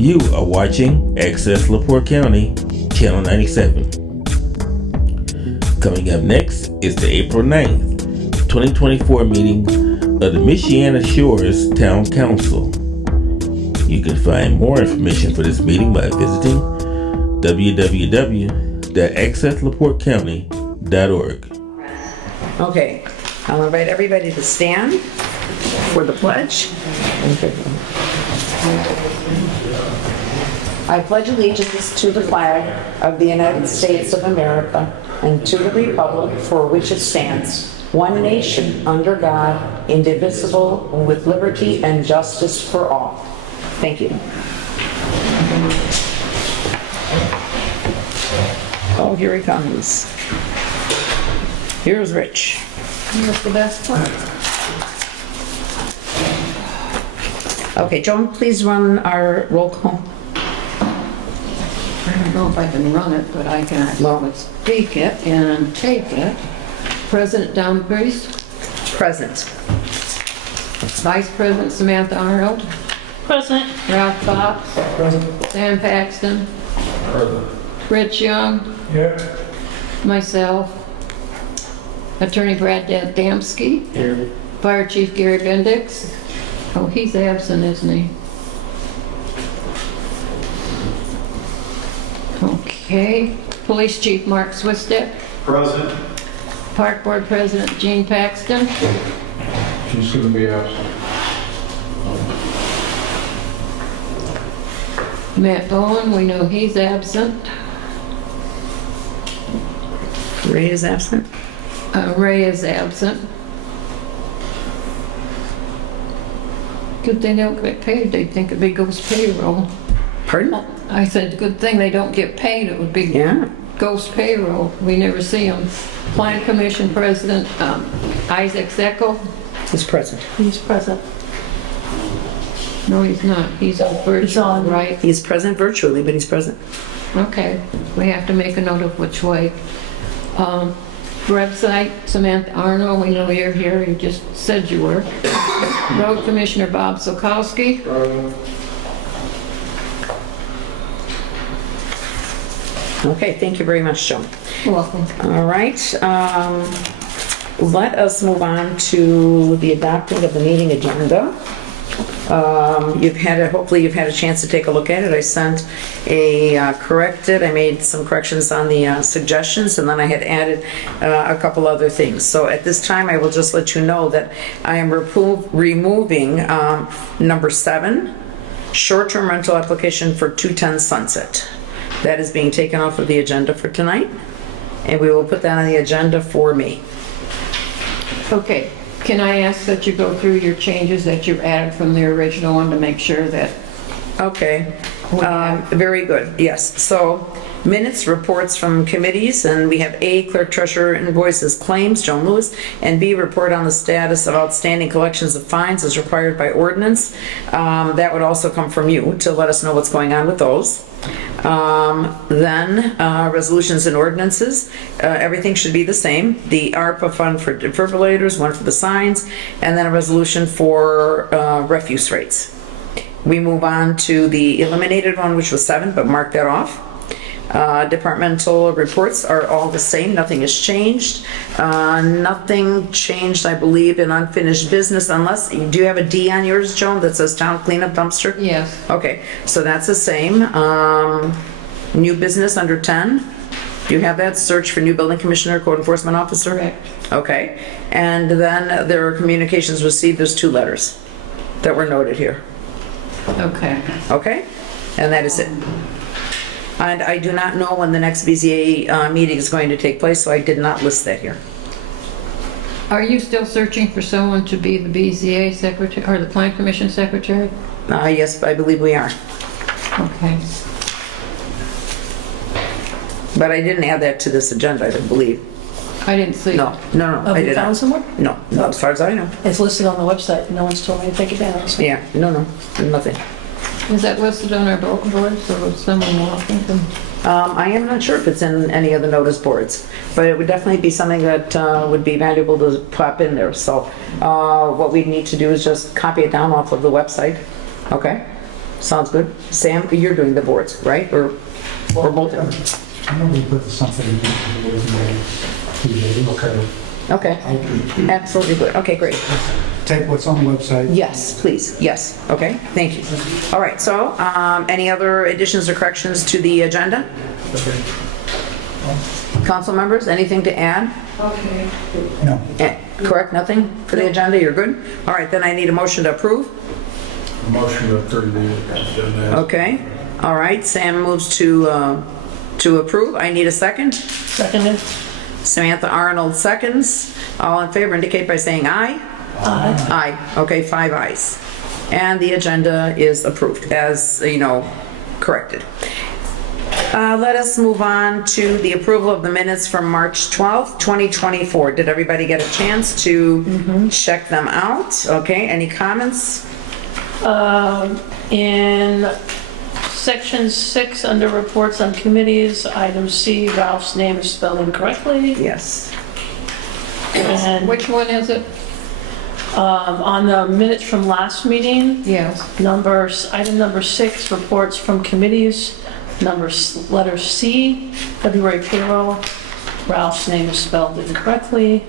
You are watching Access LaPorte County, Channel 97. Coming up next is the April 9th, 2024 meeting of the Michiana Shores Town Council. You can find more information for this meeting by visiting www.accesslaportecounty.org. Okay, I'll invite everybody to stand for the pledge. I pledge allegiance to the flag of the United States of America and to the republic for which it stands, one nation, under God, indivisible, with liberty and justice for all. Thank you. Oh, here he comes. Here's Rich. That's the best part. Okay, Joan, please run our roll call. I don't know if I can run it, but I can speak it and take it. President Dumfries. Present. Vice President Samantha Arnold. Present. Ralph Fox. Present. Sam Paxton. Present. Rich Young. Here. Myself. Attorney Brad Damsky. Here. Fire Chief Gary Bendix. Oh, he's absent, isn't he? Okay. Police Chief Mark Swistek. Present. Park Board President Jean Paxton. She's going to be absent. Matt Bowen, we know he's absent. Ray is absent. Ray is absent. Good thing they don't get paid. They'd think it'd be ghost payroll. Pardon? I said, good thing they don't get paid. It would be Yeah. ghost payroll. We never see them. Plan Commission President Isaac Zeckel. He's present. He's present. No, he's not. He's on virtual, on. right? He's present virtually, but he's present. Okay. We have to make a note of which way. Website, Samantha Arnold, we know you're here. You just said you were. Road Commissioner Bob Sokowski. Okay, thank you very much, Joan. You're welcome. All right, let us move on to the adopting of the meeting agenda. Hopefully you've had a chance to take a look at it. I sent I made some corrections on the suggestions, and then I had added a couple other things. So at this time, I will just let you know that I am removing number 7, short-term rental application for 210 Sunset. That is being taken off of the agenda for tonight, and we will put that on the agenda for May. Okay. Can I ask that you go through your changes that you added from the original one to make sure that... Okay, very good, yes. So minutes, reports from committees, and we have A, clerk treasurer invoices claims, Joan Lewis, and B, report on the status of outstanding collections of fines as required by ordinance. That would also come from you to let us know what's going on with those. Then resolutions and ordinances, everything should be the same. The ARPA fund for defibrillators, one for the signs, and then a resolution for refuse rates. We move on to the eliminated one, which was 7, but mark that off. Departmental reports are all the same. Nothing has changed. Nothing changed, I believe, in unfinished business, unless, do you have a D on yours, Joan, that says town cleanup dumpster? Yes. Okay, so that's the same. New business under 10. Do you have that? Search for new building commissioner, code enforcement officer? Correct. Okay, and then there are communications received. There's 2 letters that were noted here. Okay. Okay, and that is it. And I do not know when the next BZA meeting is going to take place, so I did not list that here. Are you still searching for someone to be the BZA secretary or the Plan Commission secretary? Yes, I believe we are. Okay. But I didn't add that to this agenda, I don't believe. I didn't see. No, I Have you did found not. somewhere? No, as far as I know. It's listed on the website. No one's told me to take it down. So. Yeah, no, nothing. Is that listed on our bulletin boards, or was someone walking them? I am not sure if it's in any of the notice boards, but it would definitely be something that would be valuable to pop in there. So what we need to do is just copy it down off of the website, okay? Sounds good. Sam, you're doing the boards, right? Or both of them? I know we put something in the okay. Okay, absolutely good. Okay, great. Take what's on the website. Yes, please, yes. Okay, thank you. All right, so any other additions or corrections to the agenda? Council members, anything to add? No. Correct, nothing for the agenda? You're good? All right, then I need a motion to approve. Motion to approve the agenda. Okay, all right, Sam moves to approve. I need a second. Seconded. Samantha Arnold seconds. All in favor indicate by saying aye. Aye. Aye. Okay, 5 ayes. And the agenda is approved as, corrected. Let us move on to the approval of the minutes from March 12th, 2024. Did everybody get a chance to check them out? Okay, any comments? In section 6, under reports on committees, item C, Ralph's name is spelled incorrectly. Yes. And Which one is it? on the minutes from last meeting, Yes. item number 6, reports from committees, letter C, February payroll, Ralph's name is spelled incorrectly.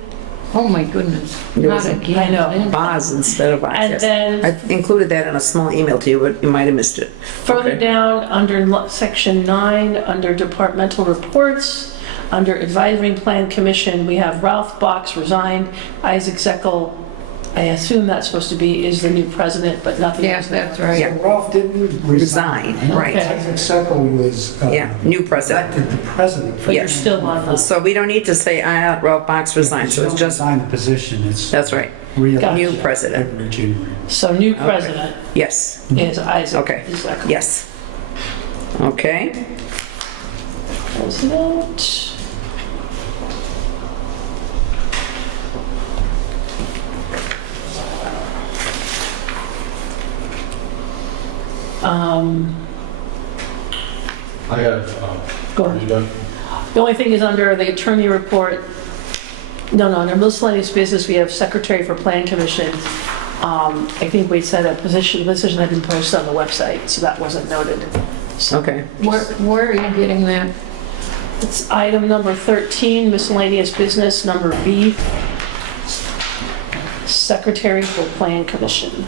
Oh, my goodness. There was Not a- again. I know. Boz instead of I. And yes. then- I included that in a small email to you, but you might have missed it. Further Okay. down, under section 9, under departmental reports, under advisory plan commission, we have Ralph Box resigned, Isaac Zeckel, I assume that's supposed to be, is the new president, but nothing. Yes, that's right. Yeah. Ralph didn't Resign, right. Okay. Isaac Seckel was Yeah, new president. elected the president. But you're Yes. still on the, So we don't need to say Ralph Box resigned, so it's just, Resigned the position, it's that's right, re-elected new president. every January. so new president Yes, is Isaac. okay, Zeckel. yes. Okay, President. I have, Go are you done? The only thing is under the attorney report, under miscellaneous business, we have secretary for plan commission. I think we said a position had been posted on the website, so that wasn't noted. So okay. Where are you getting that? it's item number 13, miscellaneous business, number B, secretary for plan commission.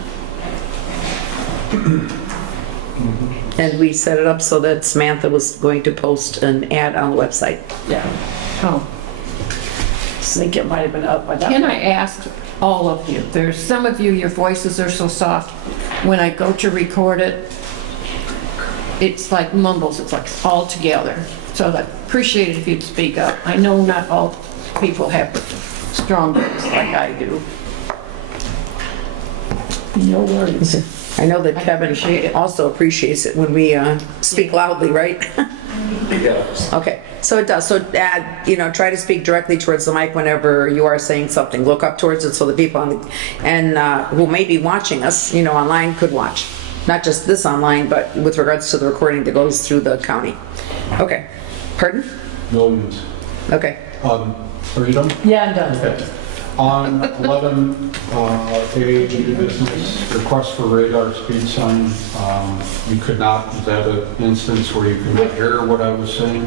And we set it up so that Samantha was going to post an ad on the website. Yeah, Oh, I think it might have been up by that. can I ask all of you, there's some of you, your voices are so soft, when I go to record it, it's like mumbles, it's like all together. So I'd appreciate it if you'd speak up. I know not all people have strong voice like I do. No worries. I know that I Kevin appreciate it. also appreciates it when we speak loudly, right? Yes. Okay, so it does. So try to speak directly towards the mic whenever you are saying something. Look up towards it so the people who may be watching us, online could watch. Not just this online, but with regards to the recording that goes through the county. Okay, pardon? Millions. Okay, Are you done? Yeah, I'm done. Okay. On 11, A, new business, request for radar speed sign. You could not, is that an instance where you could not hear what I was saying?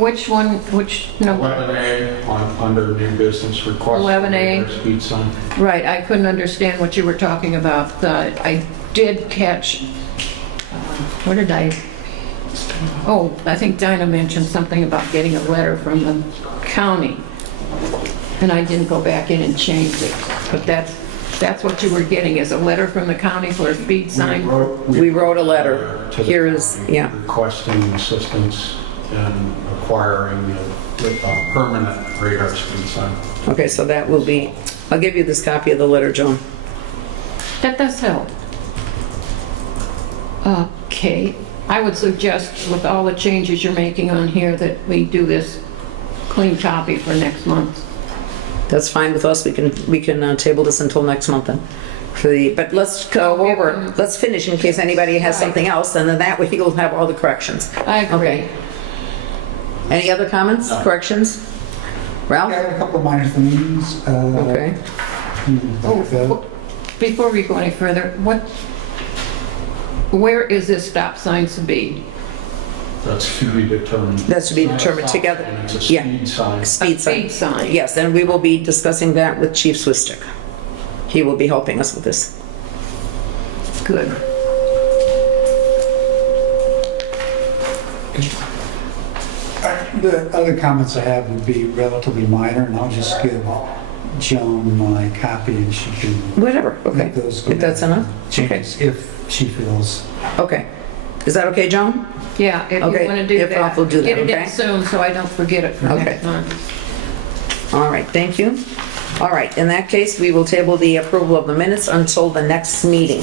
Which one, which number? 11A, under new business, request for 11A. radar speed sign. Right, I couldn't understand what you were talking about. I did catch, what did I, oh, I think Dinah mentioned something about getting a letter from the county. And I didn't go back in and change it. But that's what you were getting, is a letter from the county for a speed sign? we wrote a letter. To the Here is, county yeah. Requesting assistance in acquiring a permanent radar speed sign. Okay, so that will be, I'll give you this copy of the letter, Joan. That does help. Okay, I would suggest with all the changes you're making on here that we do this clean copy for next month. That's fine with us. We can table this until next month then. But let's go over, let's finish in case anybody has something else, and then that way you'll have all the corrections. I agree. Okay. Any other comments, corrections? Ralph? I had a couple of minor things. Okay. Oh, before we go any further, where is this stop sign to be? That's to be determined. That's to be It's not a determined stop together. sign, It's a Yeah. speed sign. Speed sign. Speed sign. Yes, and we will be discussing that with Chief Swistick. He will be helping us with this. Good. The other comments I have would be relatively minor, and I'll just give Joan my copy and she can Whatever, okay. make those. If that's enough? Changes, if she feels. Okay. Is that okay, Joan? Yeah, if you Okay, want to do if that. not, we'll do that, Get it okay? in soon so I don't forget it for Okay. next month. All right, thank you. All right, in that case, we will table the approval of the minutes until the next meeting.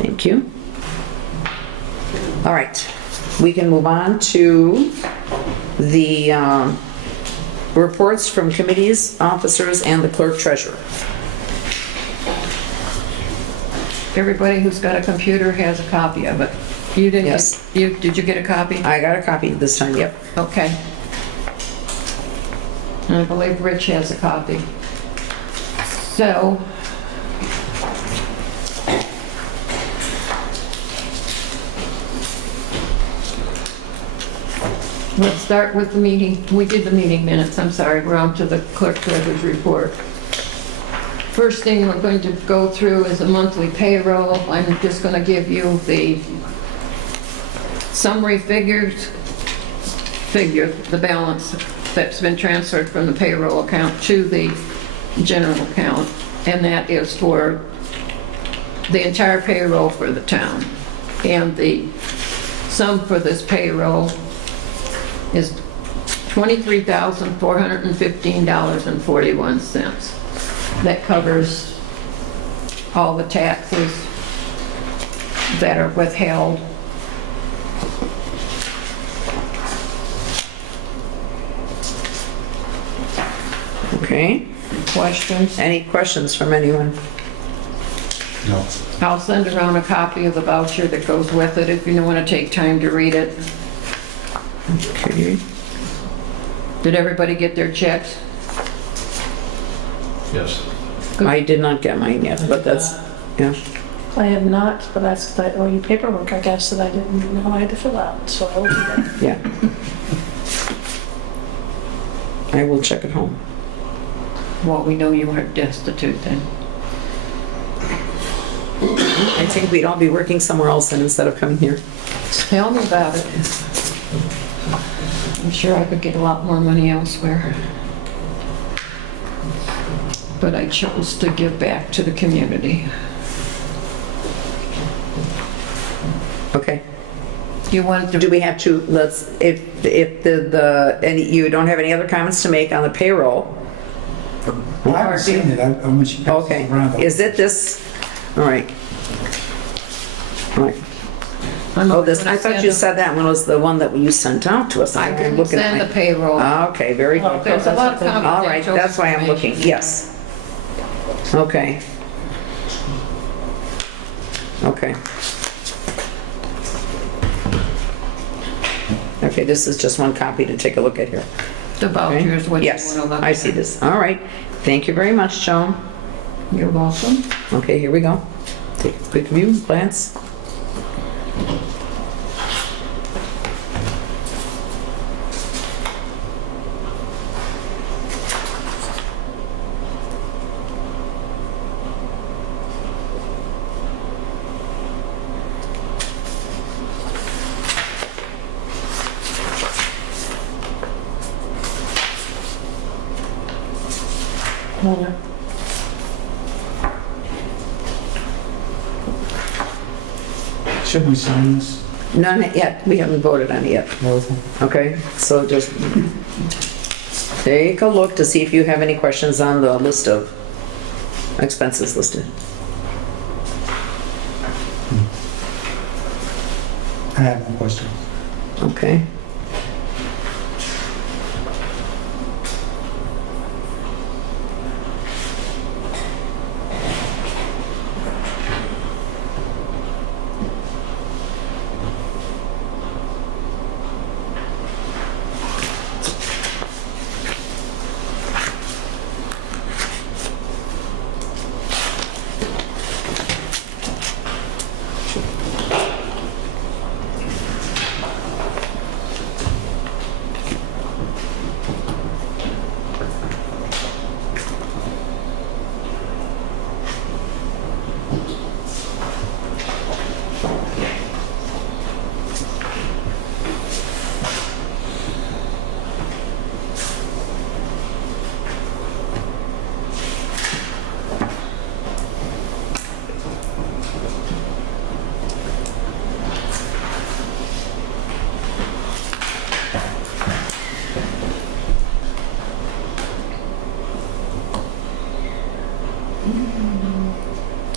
Thank you. All right, we can move on to the reports from committees, officers, and the clerk treasurer. Everybody who's got a computer has a copy of it. You didn't, Yes. did you get a copy? I got a copy this time, yep. Okay. And I believe Rich has a copy. So, let's start with the meeting. We did the meeting minutes, I'm sorry. We're on to the clerk treasurer's report. First thing we're going to go through is a monthly payroll. I'm just going to give you the summary figure, the balance that's been transferred from the payroll account to the general account, and that is for the entire payroll for the town. And the sum for this payroll is $23,415.41. That covers all the taxes that are withheld. Okay, Questions? any questions from anyone? No. I'll send around a copy of the voucher that goes with it if you don't want to take time to read it. Okay. Did everybody get their checks? Yes. I did not get mine yet, but that's, yeah. I have not, but that's because I owe you paperwork, I guess, that I didn't know I had to fill out, so I will do that. Yeah. I will check at home. Well, we know you aren't destitute then. I think we'd all be working somewhere else then instead of coming here. Tell me about it. I'm sure I could get a lot more money elsewhere. But I chose to give back to the community. Okay. You want to, Do we have to, let's, if any, you don't have any other comments to make on the payroll? I haven't seen it, I'm when she passes Okay. it around. Is it this? All right. All right. I'm Oh, this, gonna I thought send you the- said that one was the one that you sent out to us. I I'm didn't looking at send my- the payroll. Okay, very good. There's a lot of All right, confidential that's why I'm information. looking, yes. Okay. Okay. Okay, this is just one copy to take a look at here. The Okay? vouchers, what you Yes, want to look at. I see this. All right. Thank you very much, Joan. You're welcome. Okay, here we go. Take a quick view, glance. Yeah. Should we sign this? None yet. We haven't voted on it yet. Both? Okay, so just take a look to see if you have any questions on the list of expenses listed. I have no question. Okay.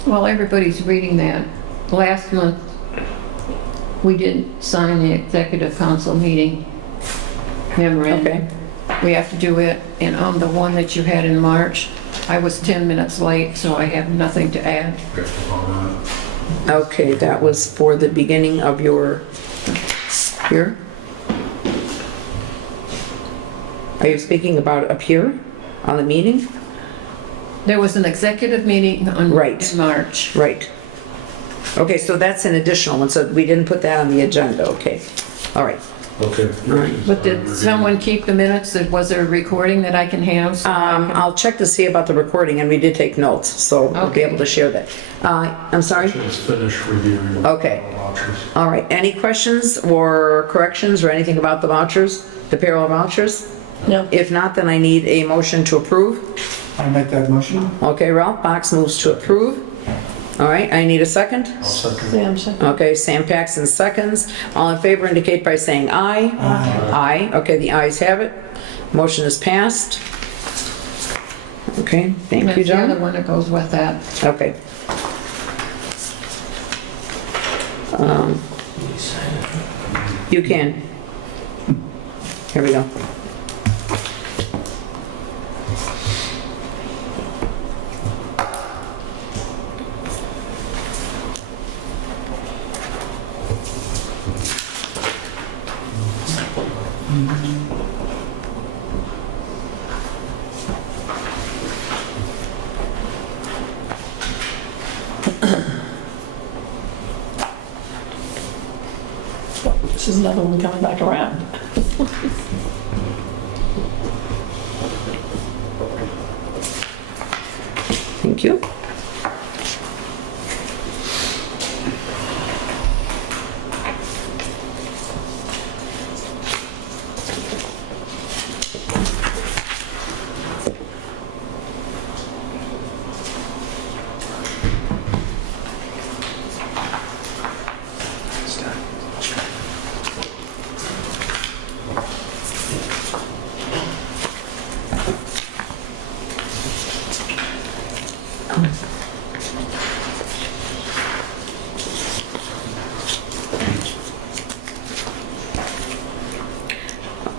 While everybody's reading that, last month, we didn't sign the executive council meeting memorandum. Okay. We have to do it, and on the one that you had in March, I was 10 minutes late, so I have nothing to add. Okay, that was for the beginning of your, here? Are you speaking about up here on the meeting? There was an executive meeting on Right. in March. Right. Okay, so that's an additional one, so we didn't put that on the agenda, okay. All right. Okay. But did someone keep the minutes? Was there a recording that I can have? So I can- I'll check to see about the recording, and we did take notes, so we'll be Okay. able to share that. I'm sorry? Just finish reviewing. Okay. Vouchers. All right, any questions or corrections or anything about the vouchers, the payroll vouchers? No. If not, then I need a motion to approve. I make that motion? Okay, Ralph Box moves to approve. All right, I need a second. I'll second. Sam, second. Okay, Sam Paxton seconds. All in favor indicate by saying aye. Aye. Okay, the ayes have it. Motion is passed. Okay, thank you, That's the other John. one that goes with that. Okay. You can. Here we go. This is another one coming back around. Thank you.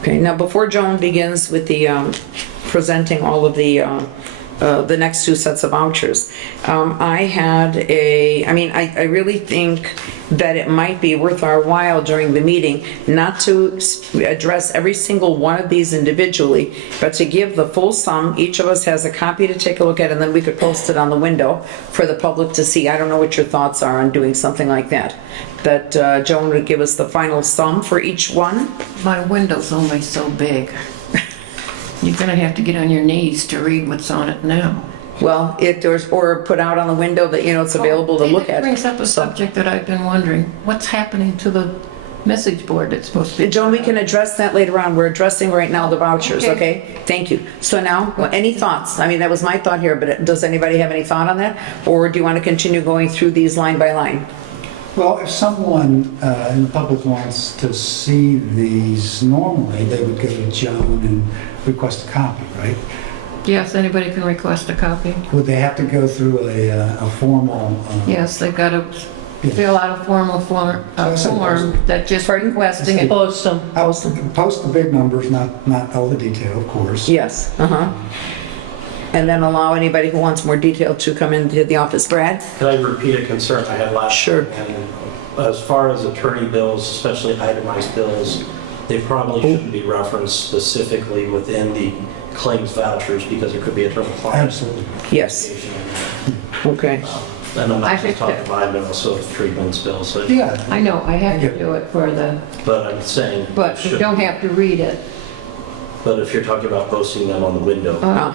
Okay, now before Joan begins with the presenting all of the next two sets of vouchers, I really think that it might be worth our while during the meeting not to address every single one of these individually, but to give the full sum. Each of us has a copy to take a look at, and then we could post it on the window for the public to see. I don't know what your thoughts are on doing something like that. That Joan would give us the final sum for each one. My window's only so big. You're gonna have to get on your knees to read what's on it now. Well, or put out on the window that, it's available to look That at. brings up a subject that I've been wondering. What's happening to the message board that's supposed to be? Joan, we can address that later on. We're addressing right now the vouchers, Okay. okay? Thank you. So now, any thoughts? That was my thought here, but does anybody have any thought on that? Or do you want to continue going through these line by line? Well, if someone in the public wants to see these normally, they would go to Joan and request a copy, right? Yes, anybody can request a copy. Would they have to go through a formal? Yes, they've got to fill out a form that just requesting it. Post them. I'll post the big numbers, not all the detail, of course. Yes, And then allow anybody who wants more detail to come into the office. Brad? Can I repeat a concern I had last? Sure. And as far as attorney bills, especially itemized bills, they probably shouldn't be referenced specifically within the claims vouchers because there could be a triple claim. Absolutely. Yes. Okay. And I'm I not think just talking about, but also treatments bills. So- Yeah. I know, I have to do it for the, But I'm saying. but you should- don't have to read it. But if you're talking about posting them on the window,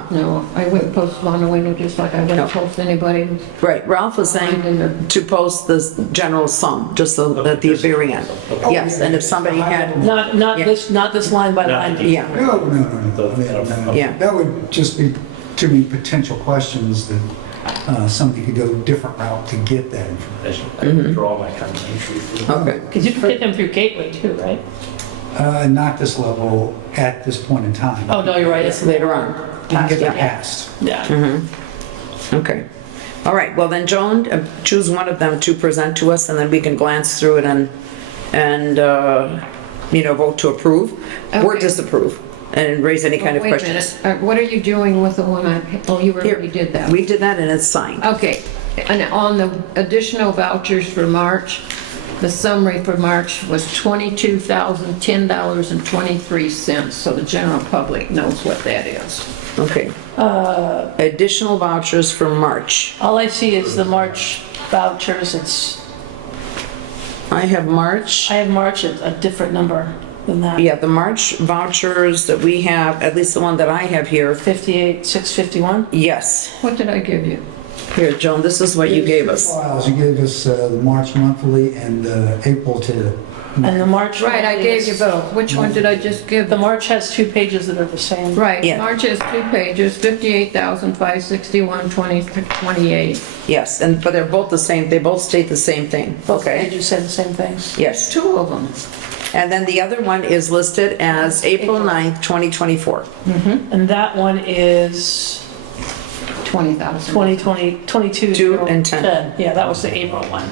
No, I wouldn't post them on the window just like I No. wouldn't post anybody. Right, Ralph was saying to post the general sum, just at the very end. Yes, and if somebody had, Not Yeah. this line by line. yeah, No. I mean, Yeah. That would just be too many potential questions that somebody could go a different route to get that information. I withdraw my comment. okay. Because you can get them through Gateway too, right? Not this level at this point in time. Oh, no, you're right, it's Later on. You can get Yeah. that passed. Yeah. Okay. All right, well then, Joan, choose one of them to present to us, and then we can glance through it and vote to approve or Okay. disapprove, and raise any kind of Wait a questions. minute. What are you doing with the one you Here. already did that? We did that, and it's signed. Okay, and on the additional vouchers for March, the summary for March was $22,010.23, so the general public knows what that is. Okay. Additional vouchers for March. All I see is the March vouchers, I have March. I have March at a different number than that. Yeah, the March vouchers that we have, at least the one that I have here, 58,651. yes. What did I give you? Here, Joan, this is what you gave us. Files, you gave us the March monthly and April to, And the March. Right, I gave you both. Which one did I just give? The March has 2 pages that are the same. Right, Yeah. March has 2 pages, 58,561.28. Yes, but they're both the same, they both state the same thing. Both Okay, pages say the same thing. yes. 2 of them. And then the other one is listed as April 9th, 2024. And that one is 20,000. 2020, 22. 2 and 10. Yeah, that was the April one.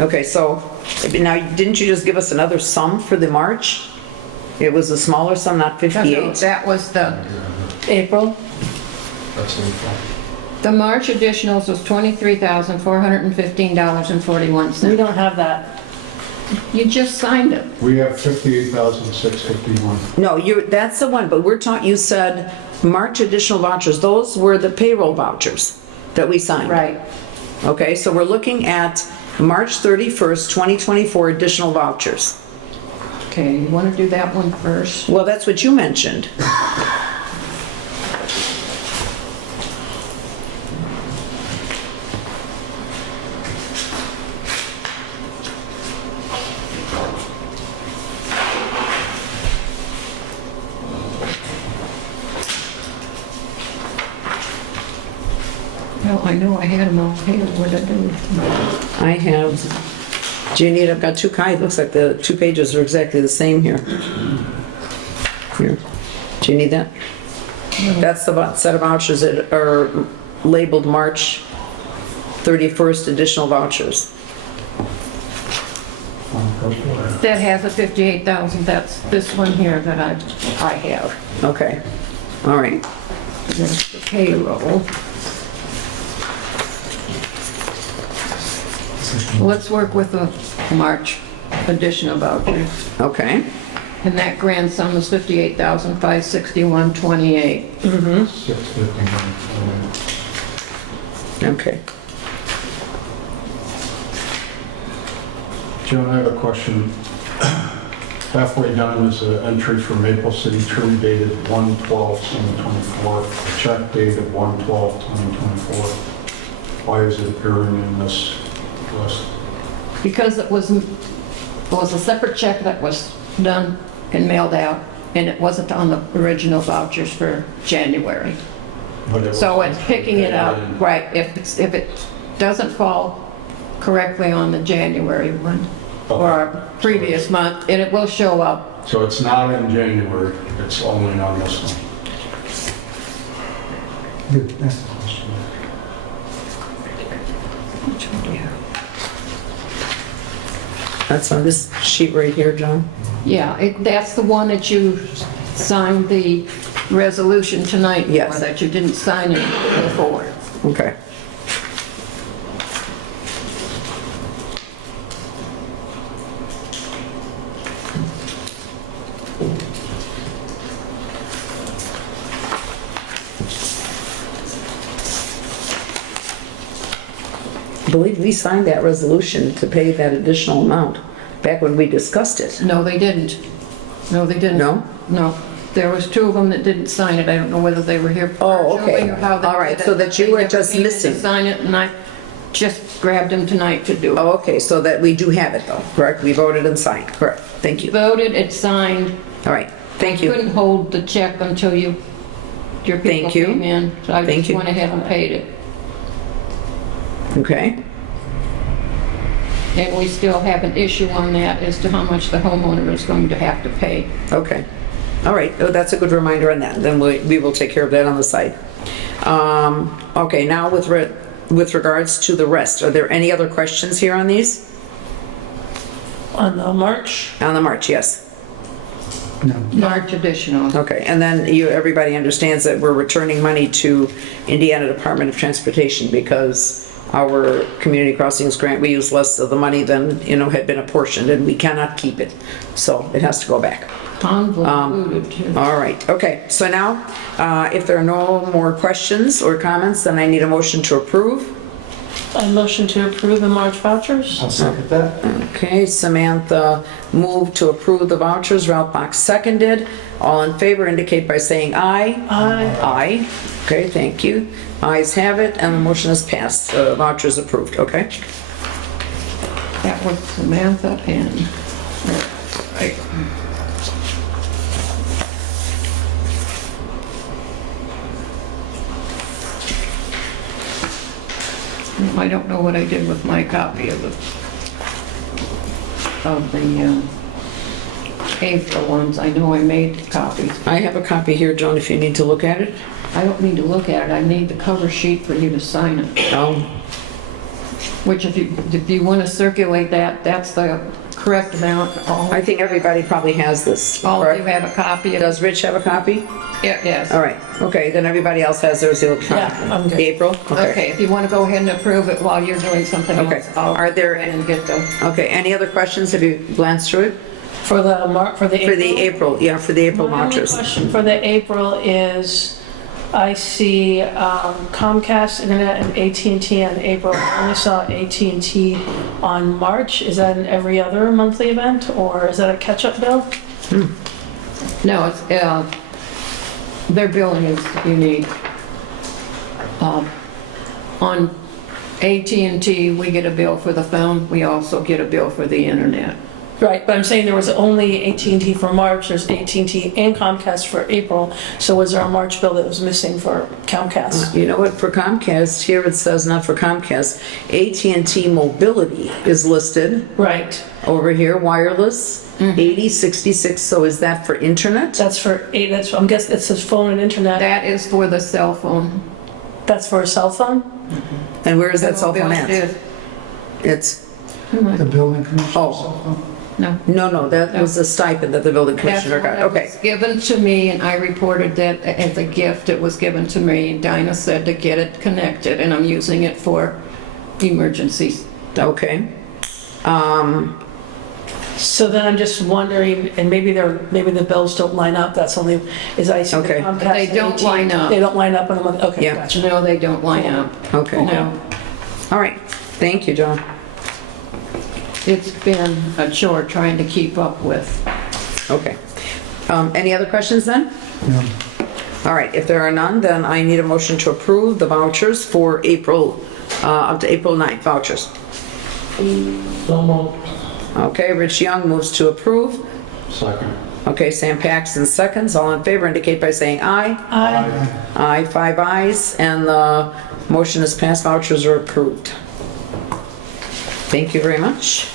Okay, so now, didn't you just give us another sum for the March? It was a smaller sum, not No, 58? that was the April? The March additionals was $23,415.41. We don't have that. You just signed it. We have 58,651. No, that's the one, but you said March additional vouchers, those were the payroll vouchers that we signed. Right. Okay, so we're looking at March 31st, 2024 additional vouchers. Okay, you want to do that one first? Well, that's what you mentioned. Well, I know I had them all here. What did I do? I have, do you need, I've got 2 copies, looks like the 2 pages are exactly the same here. Here, do you need that? That's the set of vouchers that are labeled March 31st additional vouchers. That has a 58,000. That's this one here that I have. Okay, all right. There's the payroll. Let's work with the March additional vouchers. Okay, And that grand sum is 58,561.28. 651. okay. Joan, I have a question. Halfway down is an entry for Maple City Tree dated 1/12/2024, a check dated 1/12/2024. Why is it appearing in this list? Because it was a separate check that was done and mailed out, and it wasn't on the original vouchers for January. But it So was- it's picking it up, right, if it doesn't fall correctly on the January one or previous month, and it will show up. So it's not in January, it's only on this one. good, that's the question. That's on this sheet right here, John. Yeah, that's the one that you signed the resolution tonight for, Yes. that you didn't sign it before. Okay. I believe we signed that resolution to pay that additional amount back when we discussed it. No, they didn't. No, they didn't. No? No. There was two of them that didn't sign it. I don't know whether they were here Oh, okay. partially or how they All right, did it. so that you They were never just came in to missing. sign it, and I just grabbed them tonight to do it. Oh, okay, so that we do have it though, correct? We voted and signed, correct? Thank you. Voted, it's signed. All right, thank you. Couldn't hold the check until your people Thank you. came in. So I Thank just you. went ahead and paid it. Okay, And we still have an issue on that as to how much the homeowner is going to have to pay. okay. All right, oh, that's a good reminder on that. Then we will take care of that on the side. Okay, now with regards to the rest, are there any other questions here on these? On the March, On the March, yes. No. Large additional. Okay, and then everybody understands that we're returning money to Indiana Department of Transportation because our community crossings grant, we use less of the money than, had been apportioned, and we cannot keep it. So it has to go back. Convoluted too. All right, okay, so now, if there are no more questions or comments, then I need a motion to approve. I motion to approve the March vouchers. I'll second that. Okay, Samantha moved to approve the vouchers, Ralph Box seconded. All in favor indicate by saying aye. Aye. Aye. Okay, thank you. Ayes have it, and the motion is passed. Vouchers approved, okay? That was Samantha and, right. I don't know what I did with my copy of the April ones. I know I made copies. I have a copy here, Joan, if you need to look at it. I don't need to look at it. I need the cover sheet for you to sign it. Which if you want to circulate that, that's the correct amount. I think everybody probably has this, All of you correct? have a copy of it? Does Rich have a copy? Yes. All right, okay, then everybody else has theirs electronic. Yeah, I'm good. The April? Okay, if you want to go ahead and approve it while you're doing something Okay. else, I'll Are there- go ahead and get them. Okay, any other questions? Have you glanced through it? For the For the April, yeah, for the April My only vouchers. question for the April is, I see Comcast Internet and AT&T on April. I only saw AT&T on March. Is that an every other monthly event, or is that a catch-up bill? No, it's, their billing is unique. On AT&T, we get a bill for the phone, we also get a bill for the internet. Right, but I'm saying there was only AT&T for March, there's AT&T and Comcast for April. So was there a March bill that was missing for Comcast? You know what, for Comcast, here it says, not for Comcast, AT&T Mobility is listed Right, over here, wireless, 8066, so is that for internet? that's I'm guessing it says phone and internet. That is for the cell phone. That's for a cell phone? And where is that cell phone at? Bill It's, The building commissioner Oh. cell phone? no, that was a stipend that the building That's commissioner got, what okay. was given to me, and I reported that as a gift, it was given to me. Dinah said to get it connected, and I'm using it for emergencies. Okay. So then I'm just wondering, and maybe the bills don't line up, that's only, is I see the Okay. Comcast. They don't and line AT&T, up. They don't line up on a month, okay, Yeah. gotcha. No, they don't line up. Okay, No, all right, thank you, John. it's been a chore trying to keep up with. Okay. Any other questions then? No. All right, if there are none, then I need a motion to approve the vouchers for April, up to April 9th vouchers. Okay, Rich Young moves to approve. Second. Okay, Sam Paxton seconds. All in favor indicate by saying aye. Aye. Aye, 5 ayes, and the motion is passed. Vouchers are approved. Thank you very much.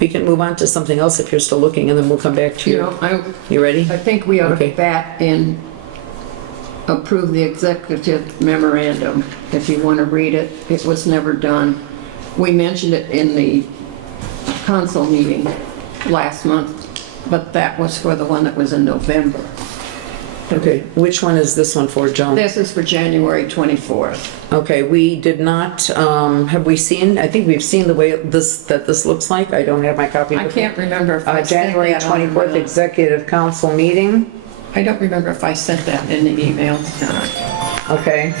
We can move on to something else if you're still looking, and then we'll come back to You you. know, You ready? I think we ought to Okay. go back and approve the executive memorandum. If you want to read it, it was never done. We mentioned it in the council meeting last month, but that was for the one that was in November. Okay, which one is this one for, Joan? This is for January 24th. Okay, we did not, have we seen, I think we've seen the way this looks like. I don't have my copy. I with me. can't remember if I said January that on 24th the- Executive Council meeting. I don't remember if I sent that in the email. Okay.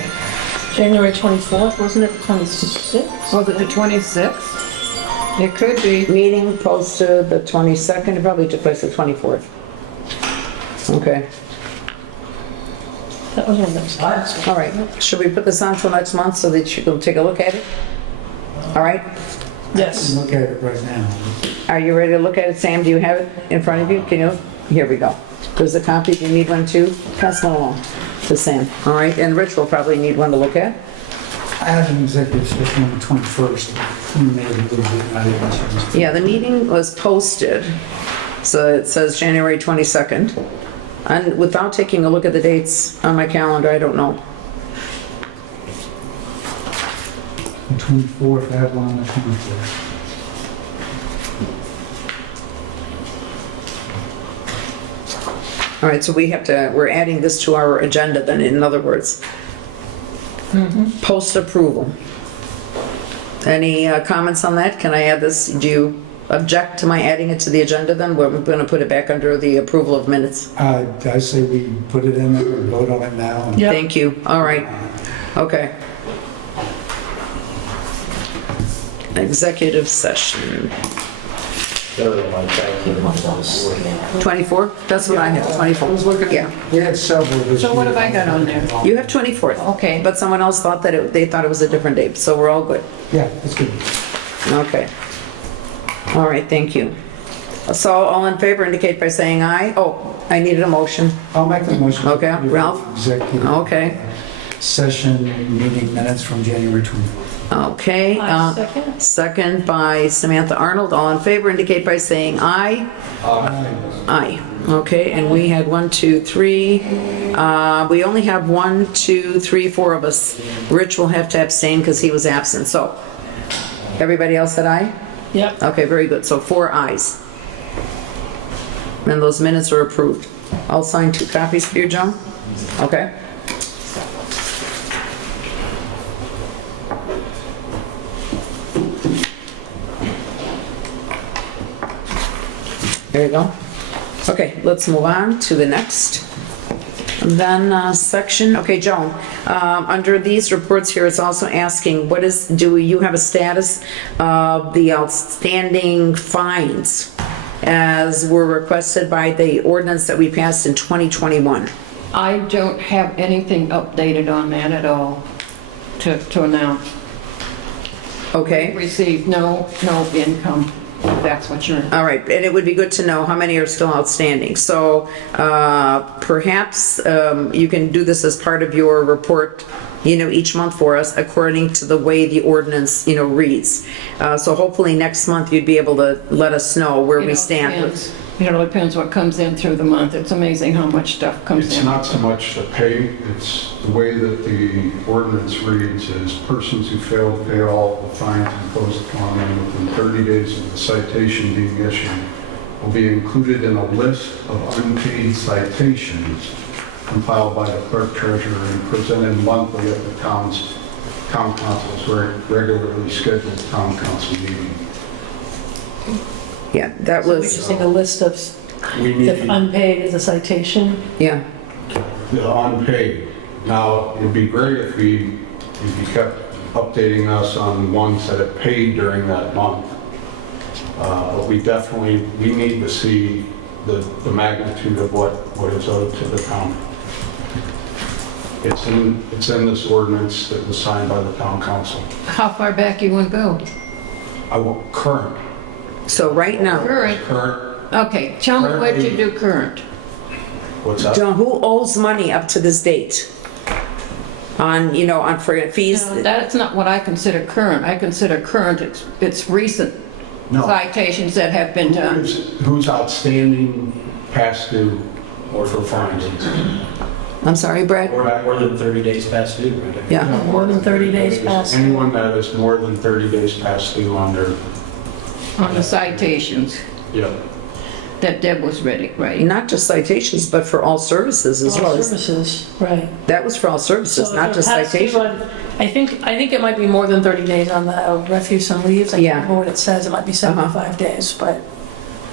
January 24th, wasn't it 26th? Was it the 26th? It could be. Meeting posted the 22nd, it probably took place the 24th. Okay, That was one that was last. all right. Should we put this on till next month so that you can take a look at it? All right, Yes. Look at it right now. are you ready to look at it? Sam, do you have it in front of you? Can you? Here we go. There's a copy, do you need one too? Pass one along to Sam, all right? And Rich will probably need one to look at. I have an executive session on the 21st. Maybe a little bit, I didn't change. Yeah, the meeting was posted, so it says January 22nd. And without taking a look at the dates on my calendar, I don't know. The 24th, I have one on the 24th. All right, so we're adding this to our agenda then, in other words. Post approval. Any comments on that? Can I add this? Do you object to my adding it to the agenda then? We're going to put it back under the approval of minutes. I say we put it in there and vote on it now. And Yep. Thank you. All right. Okay. Executive session. 24? That's what I have, 24. Yeah. We had several this So what year. have I got on there? You have 24th. Okay. But someone else thought that they thought it was a different date, so we're all good. Yeah, that's good. Okay. All right, thank you. So all in favor indicate by saying aye. Oh, I needed a motion. I'll make the motion. Okay, Ralph? Executive Okay. session meeting minutes from January 24th. Okay. Second. Second by Samantha Arnold. All in favor indicate by saying aye. Aye. Okay, and we had 1, 2, 3. We only have 1, 2, 3, 4 of us. Rich will have to abstain because he was absent. So everybody else said aye? Yep. Okay, very good. So 4 ayes. And those minutes are approved. I'll sign 2 copies for you, Joan. Okay. There you go. Okay, let's move on to the next. Then section, okay, Joan, under these reports here, it's also asking, do you have a status of the outstanding fines as were requested by the ordinance that we passed in 2021? I don't have anything updated on that at all to announce. Okay, Received no income, if that's what you're... all right, and it would be good to know how many are still outstanding. So perhaps you can do this as part of your report, each month for us, according to the way the ordinance, reads. So hopefully next month you'd be able to let us know where we stand. It all depends what comes in through the month. It's amazing how much stuff comes in. It's not so much the pay, it's the way that the ordinance reads is persons who fail to pay all the fines imposed upon them within 30 days of the citation being issued will be included in a list of unpaid citations compiled by the clerk treasurer and presented monthly at the town council's regularly scheduled town council meeting. Yeah, that We was, just take a list of, We need if unpaid is a citation. yeah. the unpaid. Now, it'd be great if you kept updating us on ones that have paid during that month. But we need to see the magnitude of what is owed to the town. It's in this ordinance that was signed by the town council. How far back you want to go? I want current. So right now, Current, Okay, tell me what you do current. what's that? John, who owes money up to this date? On for fees? No, that's not what I consider current. I consider current, it's recent No. citations that have been done. Who's outstanding past due or for fines? I'm sorry, Brad? More than 30 days past due, right? Yeah. More than 30 days past. Anyone that is more than 30 days past due under, On the citations yeah. that Deb was ready, right? Not just citations, but for all services as well. All services, right. That was for all services, So not if just it has to citation. run- I think it might be more than 30 days on the refuse and leaves. I Yeah. can't remember what it says. It might be 75 days, but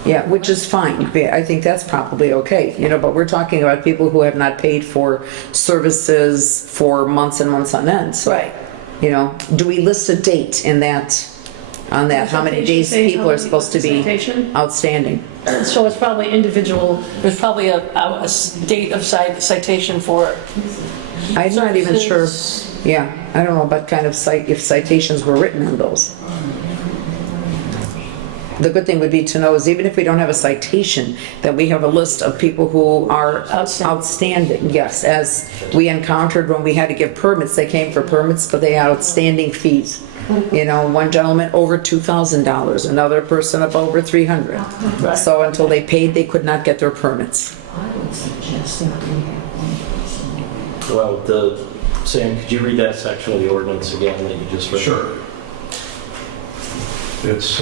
Yeah, which is fine. I think that's probably okay, but we're talking about people who have not paid for services for months and months on end. So, Right. do we list a date in that, on that, how many days people are supposed to be Citation? outstanding? So it's probably individual, there's probably a date of citation for. I'm not even sure. services. Yeah, I don't know about kind of if citations were written on those. The good thing would be to know is even if we don't have a citation, that we have a list of people who are outstanding. Yes, as we encountered when we had to give permits, they came for permits, but they had outstanding fees. One gentleman over $2,000, another person up over $300. Right. So until they paid, they could not get their permits. Well, Sam, could you read that section of the ordinance again that you just read? Sure. It's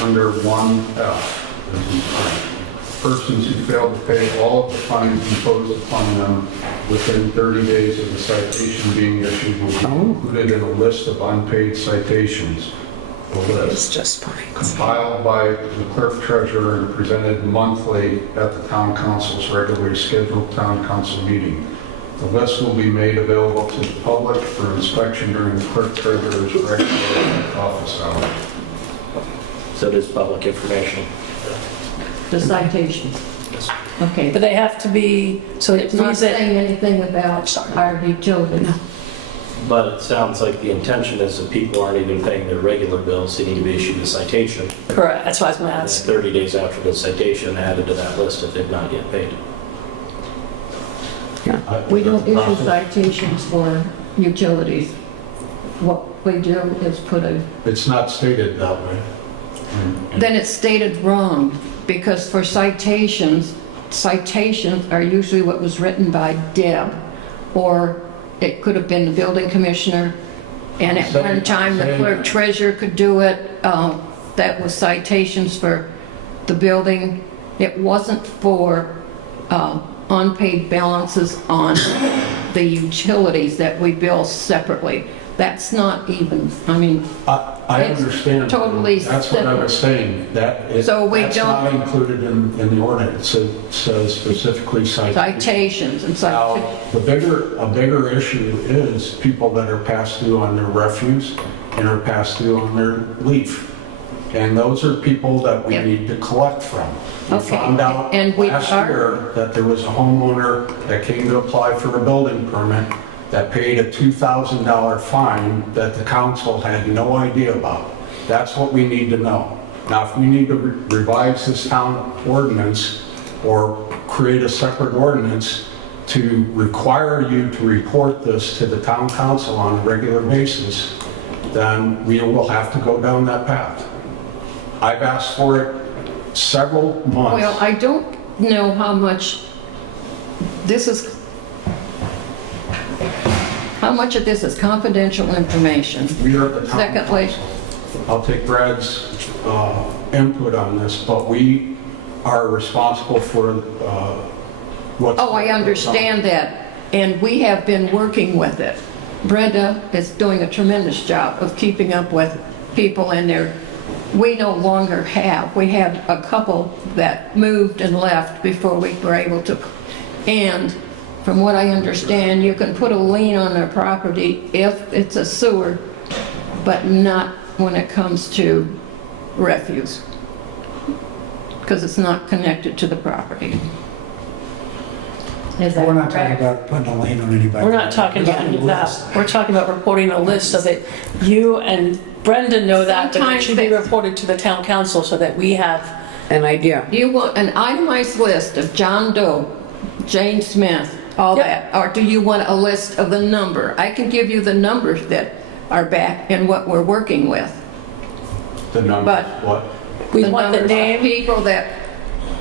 under 1F. Persons who fail to pay all of the fines imposed upon them within 30 days of the citation being issued will be included in a list of unpaid citations. The It's list, just fine. compiled by the clerk treasurer and presented monthly at the town council's regularly scheduled town council meeting. The list will be made available to the public for inspection during the clerk treasurer's regular office hours. So it is public information. The citations. Okay. But they have to be, so it It's not means that, saying anything about our utilities. But it sounds like the intention is that people aren't even paying their regular bills, they need to be issued a citation. correct, that's what I was gonna And ask. 30 days after the citation added to that list if they've not yet paid. We don't issue citations for utilities. What we do is put a, It's not stated that way. then it's stated wrong, because for citations are usually what was written by Deb, or it could have been the building commissioner, and at one time the clerk treasurer could do it. That was citations for the building. It wasn't for unpaid balances on the utilities that we bill separately. That's not even, I It's understand. totally That's what I was saying. So we That's don't- not included in the ordinance. It says specifically citations and Now, citations. a bigger issue is people that are past due on their refuse and are past due on their leaf. And those are people that we Yep. need to collect from. We Okay, found out and we last are- year that there was a homeowner that came to apply for a building permit that paid a $2,000 fine that the council had no idea about. That's what we need to know. Now, if we need to revise this town ordinance or create a separate ordinance to require you to report this to the town council on a regular basis, then we will have to go down that path. I've asked for it several months. Well, I don't know how much of this is confidential information. We are the town Secondly- council. I'll take Brad's input on this, but we are responsible for what's... Oh, I understand that, and we have been working with it. Brenda is doing a tremendous job of keeping up with people in there. We no longer have. We had a couple that moved and left before we were able to. And from what I understand, you can put a lien on their property if it's a sewer, but not when it comes to refuse, because it's not connected to the property. Is that We're not talking correct? about putting a lien on anybody. We're not talking about any of that. We're talking about reporting a list so that you and Brendan know that, but it Sometimes should be they- reported to the town council so that we have, An idea. Do you want an itemized list of John Doe, Jane Smith, all Yep. that? Or do you want a list of the number? I can give you the numbers that are back and what we're working with. The numbers, But- what? we The want the numbers of name. people that,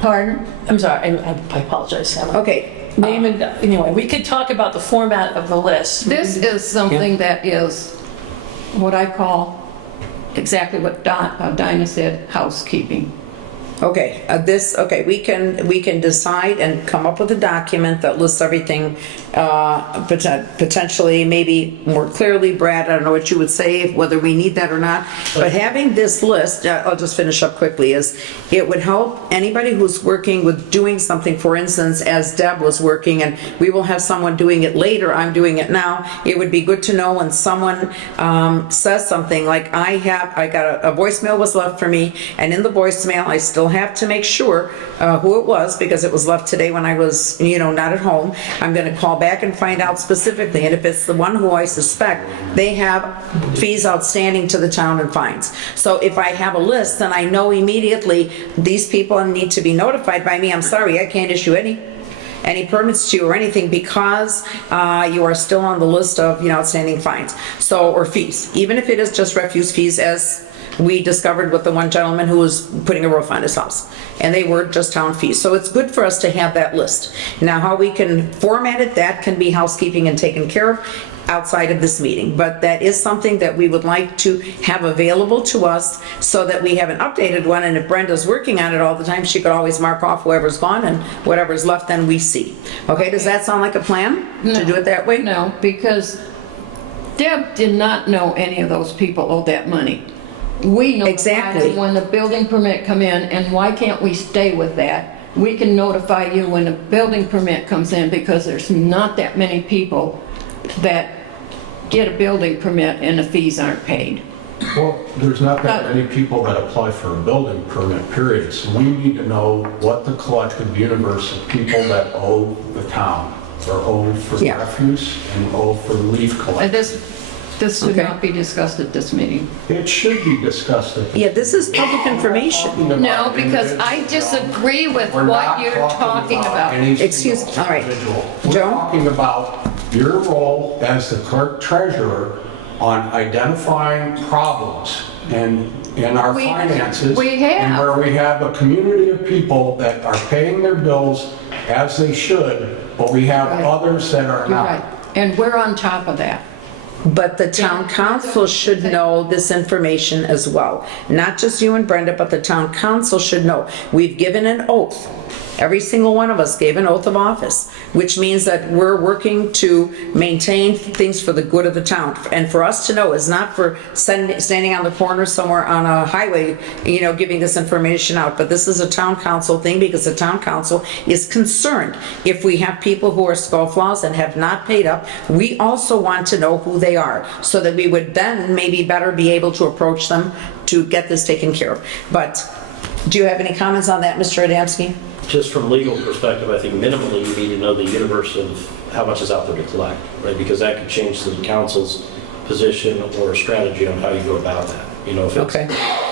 pardon? I'm sorry, I apologize, Sam. Okay. Name and, anyway, we could talk about the format of the list. This is something that is what I call, exactly what Dinah said, housekeeping. Okay, we can decide and come up with a document that lists everything, potentially, maybe more clearly. Brad, I don't know what you would say, whether we need that or not, but having this list, I'll just finish up quickly, is it would help anybody who's working with doing something, for instance, as Deb was working, and we will have someone doing it later, I'm doing it now. It would be good to know when someone says something, like I got a voicemail was left for me, and in the voicemail, I still have to make sure who it was, because it was left today when I was, not at home. I'm going to call back and find out specifically, and if it's the one who I suspect, they have fees outstanding to the town and fines. So if I have a list, then I know immediately these people need to be notified by me. I'm sorry, I can't issue any permits to you or anything, because you are still on the list of outstanding fines, or fees, even if it is just refuse fees, as we discovered with the one gentleman who was putting a roof on his house, and they were just town fees. So it's good for us to have that list. Now, how we can format it, that can be housekeeping and taken care of outside of this meeting, but that is something that we would like to have available to us, so that we have an updated one, and if Brenda's working on it all the time, she could always mark off whoever's gone, and whatever's left, then we see. Okay, does that sound like a plan to do it that way? No, because Deb did not know any of those people owed that money. We know Exactly. when the building permit come in, and why can't we stay with that? We can notify you when the building permit comes in, because there's not that many people that get a building permit and the fees aren't paid. Well, there's not that many people that apply for a building permit, period. So we need to know what the collective universe of people that owe the town, or owe for refuse and owe for leaf collection. This should Okay. not be discussed at this meeting. It should be discussed at the... Yeah, this is public information. No, because I disagree with We're what not you're talking about. any Excuse- single all right. individual. We're Joe? talking about your role as the clerk treasurer on identifying problems in our We- finances. we have. And where we have a community of people that are paying their bills as they should, but we have Right. others that are You're not. right. And we're on top of that. But the town council should know this information as well. Not just you and Brenda, but the town council should know. We've given an oath. Every single one of us gave an oath of office, which means that we're working to maintain things for the good of the town. And for us to know is not for standing on the corner somewhere on a highway, giving this information out. But this is a town council thing, because the town council is concerned. If we have people who are scofflaws and have not paid up, we also want to know who they are, so that we would then maybe better be able to approach them to get this taken care of. But do you have any comments on that, Mr. Adamski? Just from legal perspective, I think minimally you need to know the universe of how much is out there to collect, right? Because that could change the council's position or strategy on how you go about that. If it's Okay.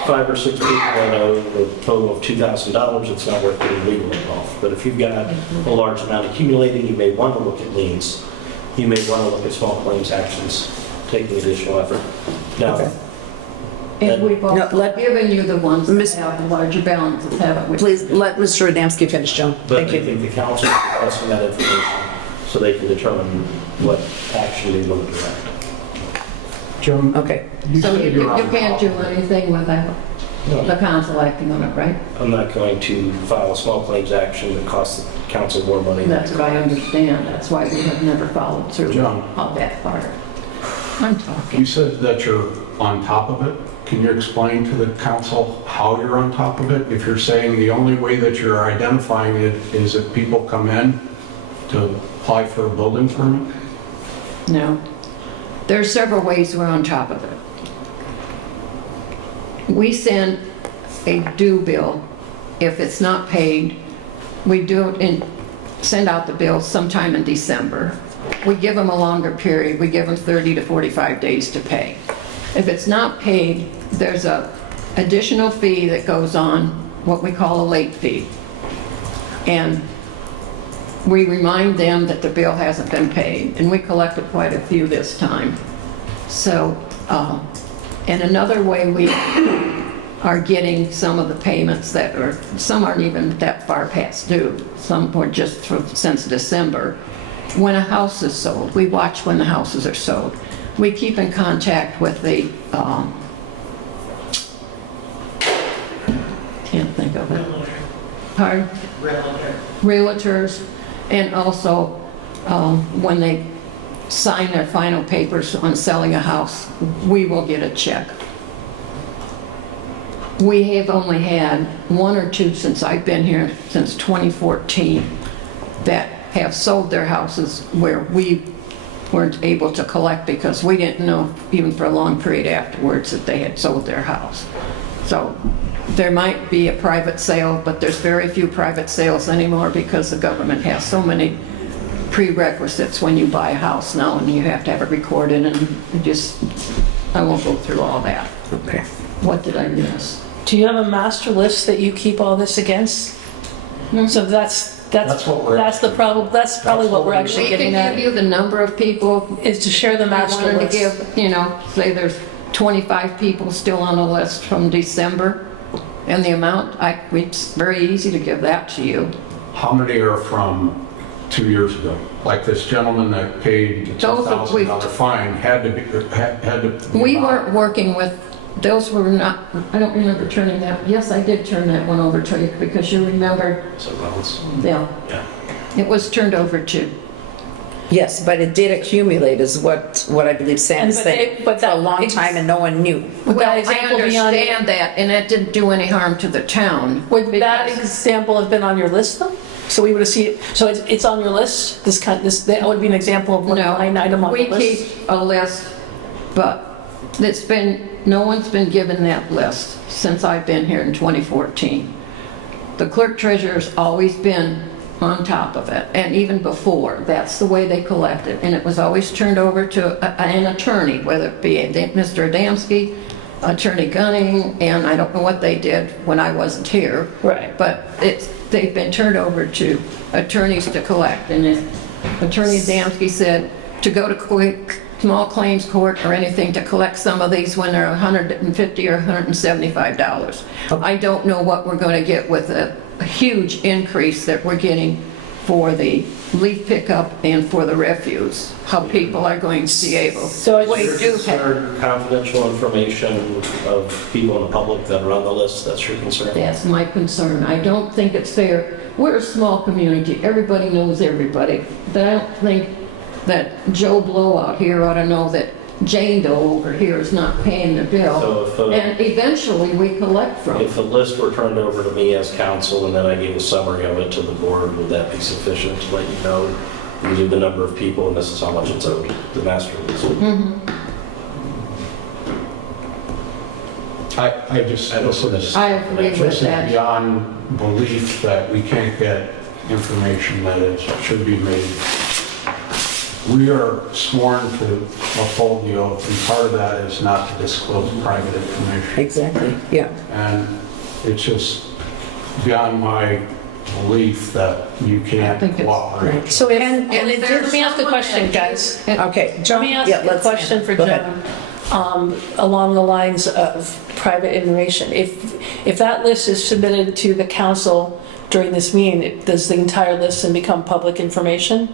5 or 6 people that owe a total of $2,000, it's not worth getting legal involved. But if you've got a large amount accumulating, you may want to look at liens. You may want to look at small claims actions, taking additional effort. Now, Okay. And we've No, also given you the ones Miss- that have the larger balances, haven't we? Please let Mr. Adamski finish, Joan. but I Thank you. think the council is requesting that information so they can determine what action they want to direct. Joan, Okay. you So said you you're on can't do top of it. anything without the council acting on it, right? I'm not going to file a small claims action that costs the council more money. That's what I understand. That's why we have never followed through John. on that part. I'm talking. You said that you're on top of it. Can you explain to the council how you're on top of it? If you're saying the only way that you're identifying it is if people come in to apply for a building permit? No. There's several ways we're on top of it. We send a due bill. If it's not paid, we do it and send out the bill sometime in December. We give them a longer period. We give them 30 to 45 days to pay. If it's not paid, there's a additional fee that goes on, what we call a late fee. And we remind them that the bill hasn't been paid, and we collected quite a few this time. So, and another way we are getting some of the payments that are, some aren't even that far past due, some were just since December. When a house is sold, we watch when the houses are sold. We keep in contact with the, can't think of it. Pardon? Realtors, and also when they sign their final papers on selling a house, we will get a check. We have only had one or two since I've been here, since 2014, that have sold their houses where we weren't able to collect because we didn't know, even for a long period afterwards, that they had sold their house. So there might be a private sale, but there's very few private sales anymore because the government has so many prerequisites when you buy a house now, and you have to have it recorded, and just, I won't go through all that. Okay. What did I miss? Do you have a master list that you keep all this against? So that's what we're- that's the problem. That's probably what we're actually We can getting give at, you the number of people. is to share the I master wanted to list. give, say there's 25 people still on the list from December, and the amount, it's very easy to give that to you. How many are from 2 years ago? Like this gentleman that paid the Those that $10,000 fine had to be. We weren't working with, those were not, I don't remember turning that, yes, I did turn that one over to you, because you remember, So Reynolds. yeah, Yeah. it was turned over to. Yes, but it did accumulate is what I believe Sam And is but saying, they- but for a that- long time and no one knew. Well, I example beyond- understand that, and that didn't do any harm to the town. Would that because- example have been on your list though? So we would have seen it, so it's on your list, that would be an example of one No, line item on the we list? keep a list, but no one's been given that list since I've been here in 2014. The clerk treasurer's always been on top of it, and even before, that's the way they collect it, and it was always turned over to an attorney, whether it be Mr. Adamski, Attorney Gunning, and I don't know what they did when I wasn't here. Right. But they've been turned over to attorneys to collect, and then Attorney Adamski said to go to small claims court or anything to collect some of these when they're $150 or $175. I don't know what we're going to get with a huge increase that we're getting for the leaf pickup and for the refuse, how people are going to be able. So We You're do have, concerned confidential information of people in the public that are on the list, that's your concern? that's my concern. I don't think it's fair. We're a small community. Everybody knows everybody. But I don't think that Joe Blow out here ought to know that Jane Doe over here is not paying the bill. So And eventually we collect from. if the list were turned over to me as counsel and then I gave a summary of it to the board, would that be sufficient to let you know these are the number of people and this is how much it's owed, the master list? I just, I don't listen, know. I agree with this is that. beyond belief that we can't get information that it should be made. We are sworn to uphold the oath, and part of that is not to disclose private information. Exactly, yeah. And it's just beyond my belief that you can't think it's cooperate. So if, And if let there's me ask a someone question, that- guys. Okay, Let John, me ask yeah, a let's. question for go ahead. John, along the lines of private information. If that list is submitted to the council during this meeting, does the entire list then become public information?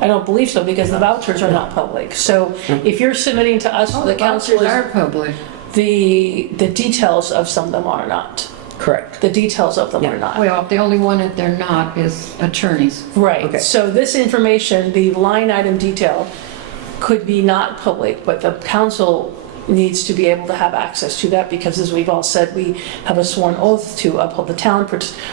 I don't believe so, because the vouchers are not public. So if you're submitting to us, Oh, the the vouchers council, are public. the details of some of them are not. Correct. The details of them Yeah. are not. Well, the only one that they're not is attorneys. Right, Okay. so this information, the line item detail, could be not public, but the council needs to be able to have access to that, because as we've all said, we have a sworn oath to uphold the town,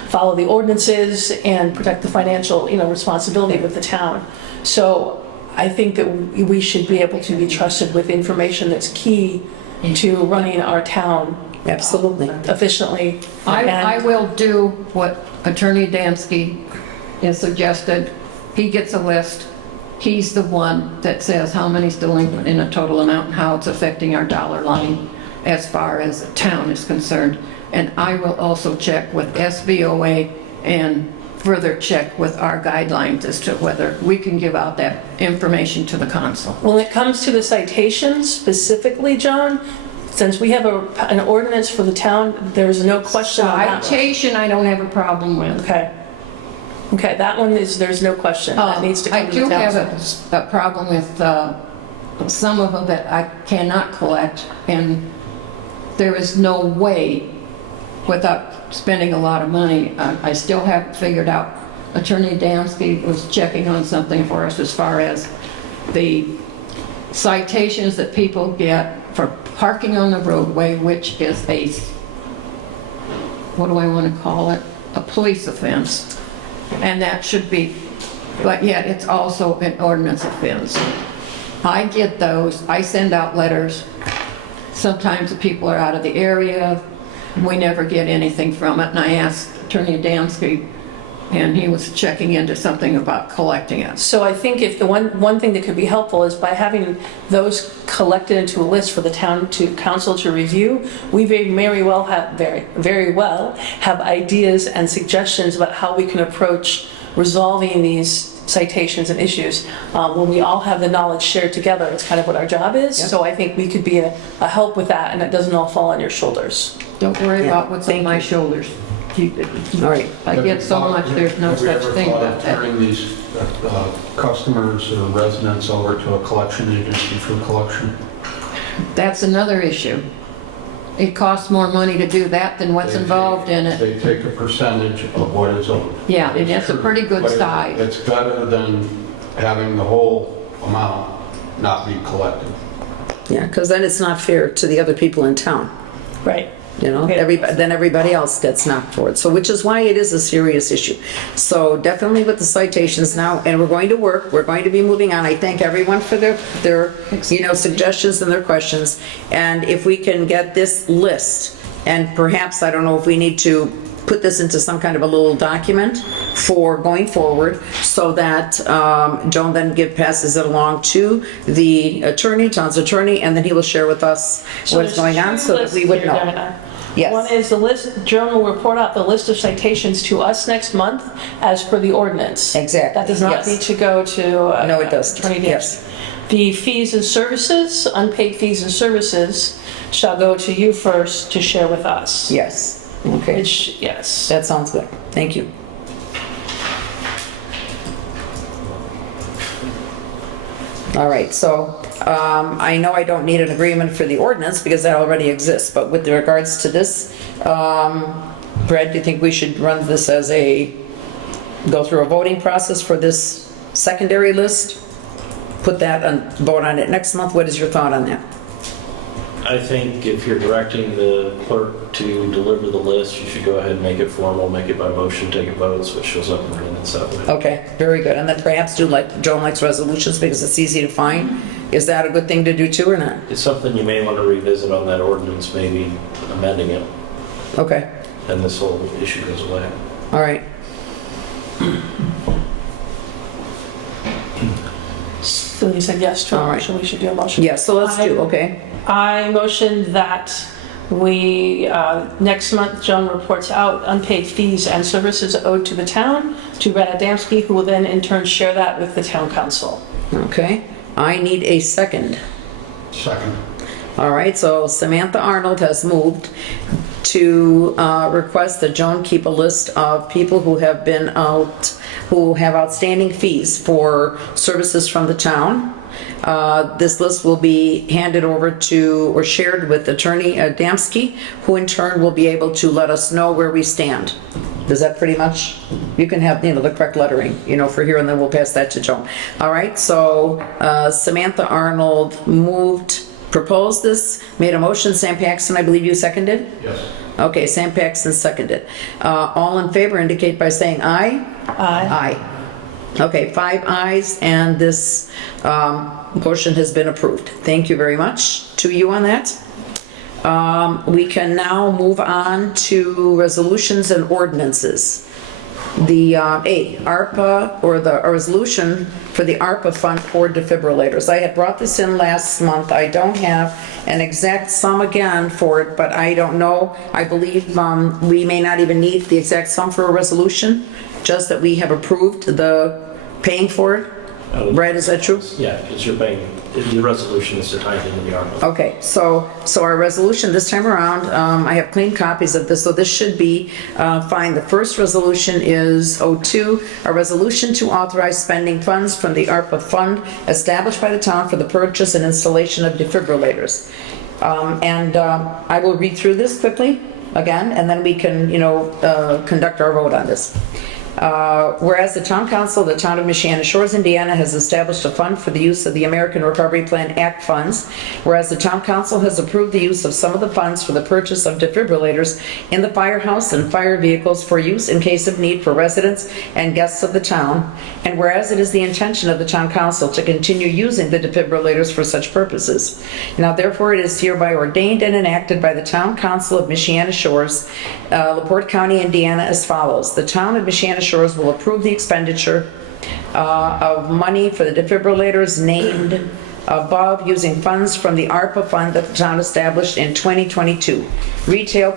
follow the ordinances, and protect the financial, responsibility with the town. So I think that we should be able to be trusted with information that's key to running our town Absolutely. efficiently. I And- will do what Attorney Adamski has suggested. He gets a list. He's the one that says how many's delinquent in a total amount and how it's affecting our dollar line as far as the town is concerned. And I will also check with SBOA and further check with our guidelines as to whether we can give out that information to the council. When it comes to the citations specifically, John, since we have an ordinance for the town, there's no question on that one. Citation, I don't have a problem with. Okay. Okay, that one there's no question. That needs to I come to do the have council. a problem with some of them that I cannot collect, and there is no way without spending a lot of money. I still haven't figured out. Attorney Damsky was checking on something for us as far as the citations that people get for parking on the roadway, which is a, what do I want to call it? A police offense. And that should be, but yet it's also an ordinance offense. I get those, I send out letters. Sometimes the people are out of the area. We never get anything from it. And I asked Attorney Adamski, and he was checking into something about collecting it. So I think if the one thing that could be helpful is by having those collected into a list for the town to council to review, we very well have ideas and suggestions about how we can approach resolving these citations and issues. When we all have the knowledge shared together, it's kind of what our job is. Yep. So I think we could be a help with that, and it doesn't all fall on your shoulders. Don't worry Yeah, about what's on my shoulders. All right. I get so much, there's no such thing Have you ever about thought that. of turning these customers or residents over to a collection agency for collection? That's another issue. It costs more money to do that than what's involved in it. They take a percentage of what is owed. Yeah, and that's a pretty good But size. it's better than having the whole amount not be collected. Yeah, because then it's not fair to the other people in town. Right. You know, then everybody else gets knocked for it. So, which is why it is a serious issue. So definitely with the citations now, and we're going to be moving on. I thank everyone for their suggestions and their questions. And if we can get this list, and perhaps, I don't know if we need to put this into some kind of a little document for going forward, so that Joan then passes it along to the town's attorney, and then he will share with us what's going on, so that we would know. Yes. One is the list, Joan will report out the list of citations to us next month as per the ordinance. Exactly, That does not yes. need to go to. No, it doesn't. Attorney Davis. Yes. The fees and services, unpaid fees and services shall go to you first to share with us. Yes. Okay. Yes. That sounds good. Thank you. All right, so I know I don't need an agreement for the ordinance because that already exists, but with regards to this, Brad, do you think we should run this as go through a voting process for this secondary list? Put that and vote on it next month? What is your thought on that? I think if you're directing the clerk to deliver the list, you should go ahead and make it formal, make it by motion, take a vote, so it shows up in the minutes that way. Okay, very good. And then perhaps do like Joan likes resolutions because it's easy to find. Is that a good thing to do too or not? It's something you may want to revisit on that ordinance, maybe amending it, Okay, and this whole issue goes away. all right. So you said yes to a All right. motion, we should do a motion. Yeah, so let's do, okay. I motion that we, next month, Joan reports out unpaid fees and services owed to the town to Brad Adamski, who will then in turn share that with the town council. Okay, I need a second. Second. All right, so Samantha Arnold has moved to request that Joan keep a list of people who have who have outstanding fees for services from the town. This list will be handed over to or shared with Attorney Adamski, who in turn will be able to let us know where we stand. Does that pretty much, you can have, the correct lettering, for here, and then we'll pass that to Joan. All right, so Samantha Arnold proposed this, made a motion. Sam Paxton, I believe you seconded? Yes. Okay, Sam Paxton seconded. All in favor indicate by saying aye. Aye. Aye. Okay, 5 ayes, and this motion has been approved. Thank you very much to you on that. We can now move on to resolutions and ordinances. The ARPA, or a resolution for the ARPA fund for defibrillators. I had brought this in last month. I don't have an exact sum again for it, but I don't know. I believe we may not even need the exact sum for a resolution, just that we have approved the paying for it. Brad, is that true? Yeah, because you're paying, the resolution is to tie it into the ARPA. Okay, so our resolution this time around, I have clean copies of this, so this should be fine. The first resolution is 02, a resolution to authorize spending funds from the ARPA fund established by the town for the purchase and installation of defibrillators. I will read through this quickly. again, and then we can, conduct our vote on this. Whereas the Town Council of the Town of Michiana Shores, Indiana has established a fund for the use of the American Recovery Plan Act funds, whereas the Town Council has approved the use of some of the funds for the purchase of defibrillators in the firehouse and fire vehicles for use in case of need for residents and guests of the town, and whereas it is the intention of the Town Council to continue using the defibrillators for such purposes. Now therefore it is hereby ordained and enacted by the Town Council of Michiana Shores, LaPorte County, Indiana as follows. The Town of Michiana Shores will approve the expenditure of money for the defibrillators named above using funds from the ARPA fund that the town established in 2022. Repeal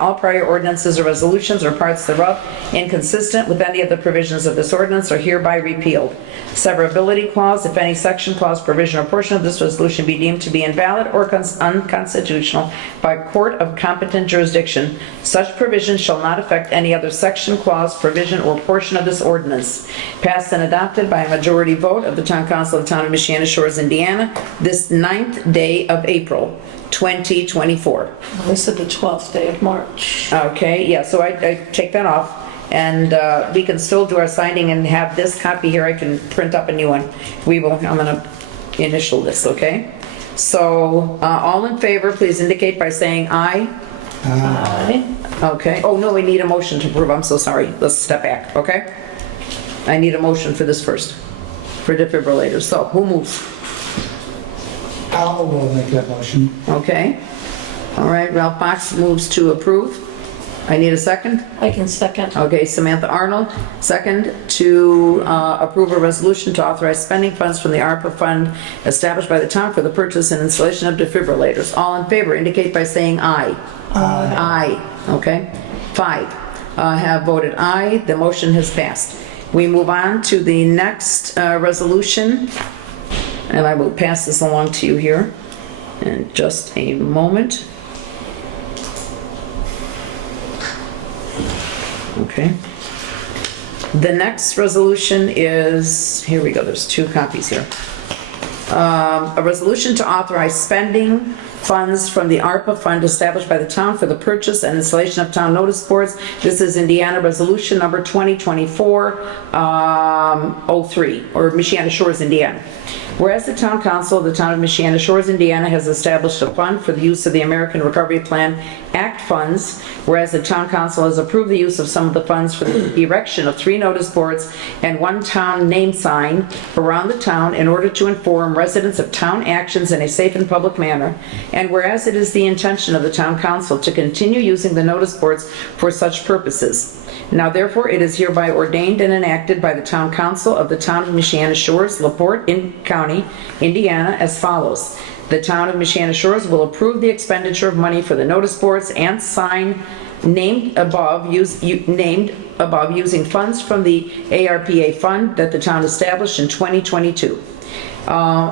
all prior ordinances or resolutions or parts thereof inconsistent with any of the provisions of this ordinance are hereby repealed. Severability clause, if any section, clause, provision, or portion of this resolution be deemed to be invalid or unconstitutional by a court of competent jurisdiction, such provision shall not affect any other section, clause, provision, or portion of this ordinance. Passed and adopted by a majority vote of the Town Council of the Town of Michiana Shores, Indiana, this 9th day of April, 2024. They said the 12th day of March. Okay, yeah, so I take that off, and we can still do our signing and have this copy here. I can print up a new one. I'm gonna initial this, okay? So, all in favor, please indicate by saying aye. Aye. Okay, oh no, we need a motion to approve, I'm so sorry. Let's step back, okay? I need a motion for this first, for defibrillators. So, who moves? I'll make that motion. Okay. All right, Ralph Box moves to approve. I need a second. I can second. Okay, Samantha Arnold, second to approve a resolution to authorize spending funds from the ARPA fund established by the town for the purchase and installation of defibrillators. All in favor indicate by saying aye. Aye. Aye. Okay. 5 have voted aye. The motion has passed. We move on to the next resolution, and I will pass this along to you here in just a moment. Okay. The next resolution is, here we go, there's 2 copies here. A resolution to authorize spending funds from the ARPA fund established by the town for the purchase and installation of town notice boards. This is Indiana Resolution number 2024-03, or Michiana Shores, Indiana. Whereas the Town Council of the Town of Michiana Shores, Indiana has established a fund for the use of the American Recovery Plan Act funds, whereas the Town Council has approved the use of some of the funds for the erection of 3 notice boards and 1 town name sign around the town in order to inform residents of town actions in a safe and public manner, and whereas it is the intention of the Town Council to continue using the notice boards for such purposes. Now therefore it is hereby ordained and enacted by the Town Council of the Town of Michiana Shores, LaPorte County, Indiana as follows. The Town of Michiana Shores will approve the expenditure of money for the notice boards and sign named above using funds from the ARPA fund that the town established in 2022.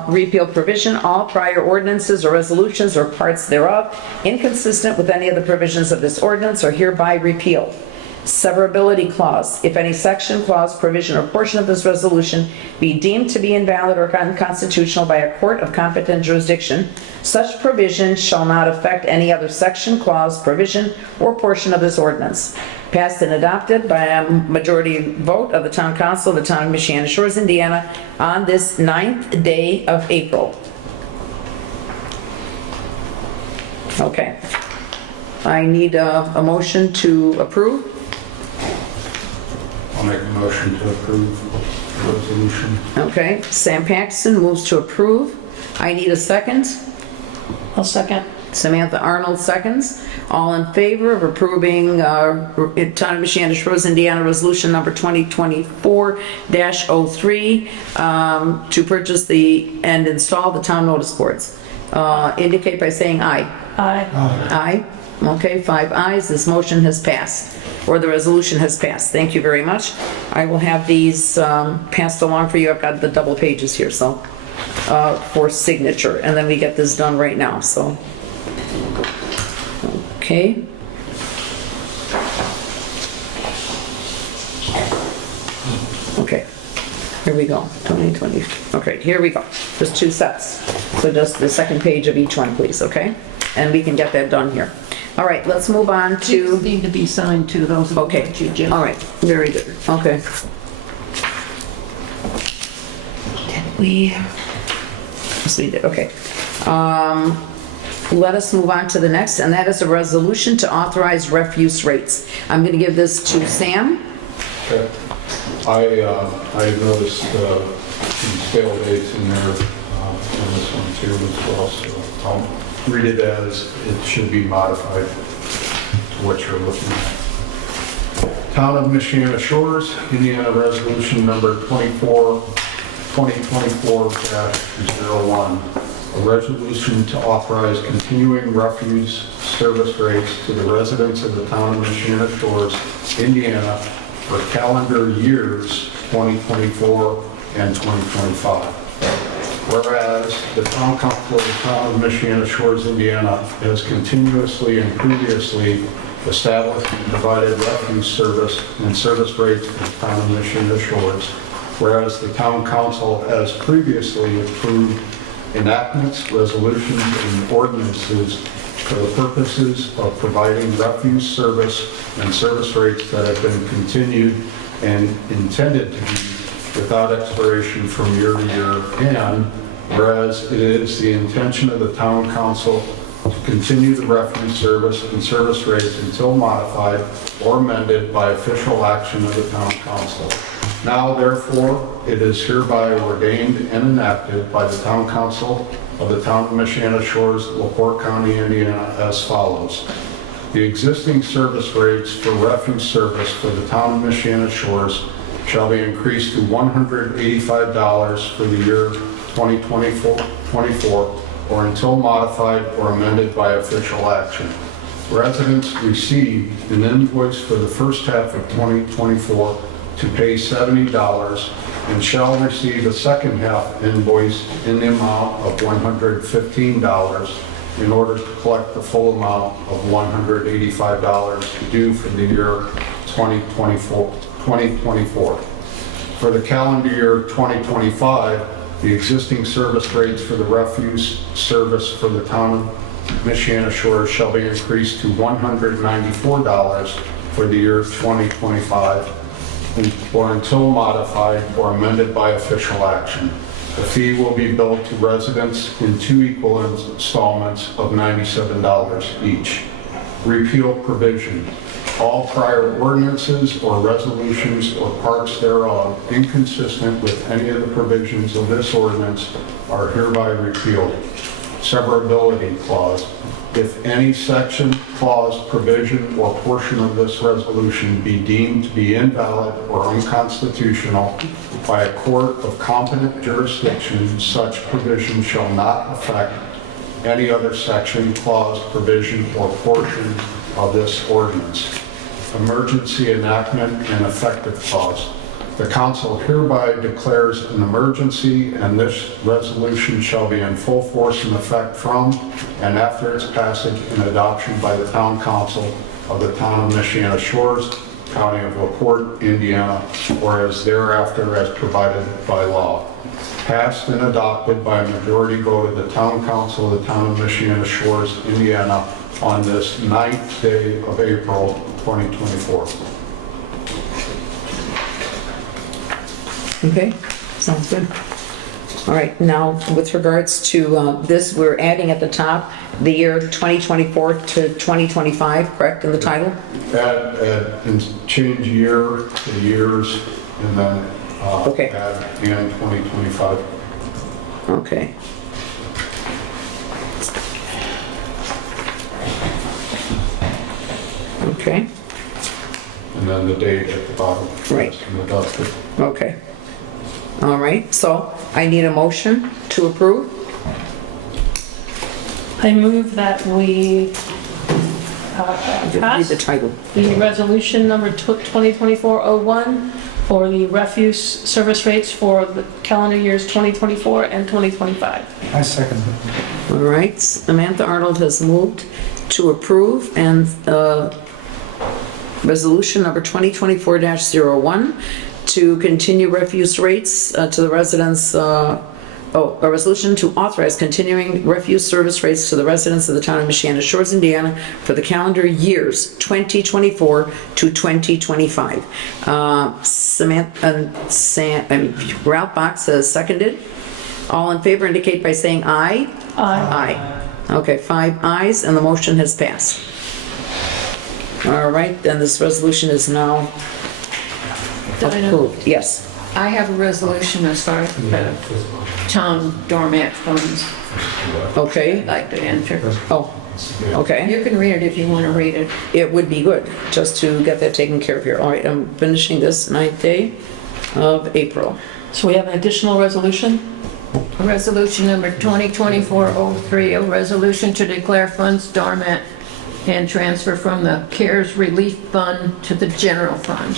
Repeal provision, all prior ordinances or resolutions or parts thereof inconsistent with any of the provisions of this ordinance are hereby repealed. Severability clause, if any section, clause, provision, or portion of this resolution be deemed to be invalid or unconstitutional by a court of competent jurisdiction, such provision shall not affect any other section, clause, provision, or portion of this ordinance. Passed and adopted by a majority vote of the Town Council of the Town of Michiana Shores, Indiana on this 9th day of April. Okay. I need a motion to approve. I'll make a motion to approve the resolution. Okay, Sam Paxton moves to approve. I need a second. I'll second. Samantha Arnold seconds. All in favor of approving Town of Michiana Shores, Indiana Resolution number 2024-03 to purchase and install the town notice boards. Indicate by saying aye. Aye. Aye. Okay, 5 ayes. This motion has passed, or the resolution has passed. Thank you very much. I will have these passed along for you. I've got the double pages here, so for signature, and then we get this done right now. So, okay. Okay. Here we go. 2020. Okay, here we go. Just 2 sets. So just the second page of each one, please. Okay, and we can get that done here. All right, let's move on These to, need to be signed too, those are the okay, ones you just. all right, very good, okay. Did we? Yes, we did, okay. Let us move on to the next, and that is a resolution to authorize refuse rates. I'm going to give this to Sam. Okay. I noticed some stale dates in there on this one too as well, so I'll read it as it should be modified to what you're looking at. Town of Michiana Shores, Indiana Resolution Number 2024-01. A resolution to authorize continuing refuse service rates to the residents of the town of Michiana Shores, Indiana, for calendar years 2024 and 2025. Whereas the town council of the town of Michiana Shores, Indiana, has continuously and previously established and provided refuse service and service rates for the town of Michiana Shores. Whereas the town council has previously approved enactments, resolutions, and ordinances for the purposes of providing refuse service and service rates that have been continued and intended to be without expiration from year to year. And whereas it is the intention of the town council to continue the refuse service and service rates until modified or amended by official action of the town council. Now, therefore, it is hereby ordained and enacted by the Town Council of the Town of Michiana Shores, LaPorte County, Indiana, as follows. The existing service rates for refuse service for the Town of Michiana Shores shall be increased to $185 for the year 2024 or until modified or amended by official action. Residents received an invoice for the first half of 2024 to pay $70 and shall receive a second half invoice in the amount of $115 in order to collect the full amount of $185 due for the year 2024. For the calendar year 2025, the existing service rates for the refuse service for the town of Michiana Shores shall be increased to $194 for the year 2025 or until modified or amended by official action. The fee will be billed to residents in 2 equal installments of $97 each. Repeal provision. All prior ordinances or resolutions or parts thereof inconsistent with any of the provisions of this ordinance are hereby repealed. Severability clause. If any section, clause, provision, or portion of this resolution be deemed to be invalid or unconstitutional by a court of competent jurisdiction, such provision shall not affect any other section, clause, provision, or portion of this ordinance. Emergency enactment and effective clause. The council hereby declares an emergency, and this resolution shall be in full force and effect from and after its passage and adoption by the town council of the town of Michiana Shores, county of LaPorte, Indiana, or as thereafter as provided by law. Passed and adopted by a majority vote of the town council of the town of Michiana Shores, Indiana, on this 9th day of April, 2024. Okay, sounds good. All right, now with regards to this, we're adding at the top the year 2024 to 2025, correct, in the title? Add and change year to years, and then Okay. add and 2025. Okay. Okay, And then the date at the bottom. Right. And adopted. okay. All right, so I need a motion to approve. I move that we Read pass the title. the resolution number 2024-01 for the refuse service rates for the calendar years 2024 and 2025. I second that. All right, Samantha Arnold has moved to approve and resolution number 2024-01 to continue refuse rates to the residents a resolution to authorize continuing refuse service rates to the residents of the town of Michiana Shores, Indiana for the calendar years 2024 to 2025. Ralph Box has seconded. All in favor indicate by saying aye. Aye. Okay, 5 ayes, and the motion has passed. All right, then this resolution is now Dinah, approved. Yes. I have a resolution as far as the town doormat funds Okay. I'd like to enter. Oh, okay. You can read it if you want to read it. It would be good, just to get that taken care of here. All right, I'm finishing this 9th day of April. So we have an additional resolution? Resolution number 2024-03, a resolution to declare funds dormant and transfer from the CARES Relief Fund to the general fund.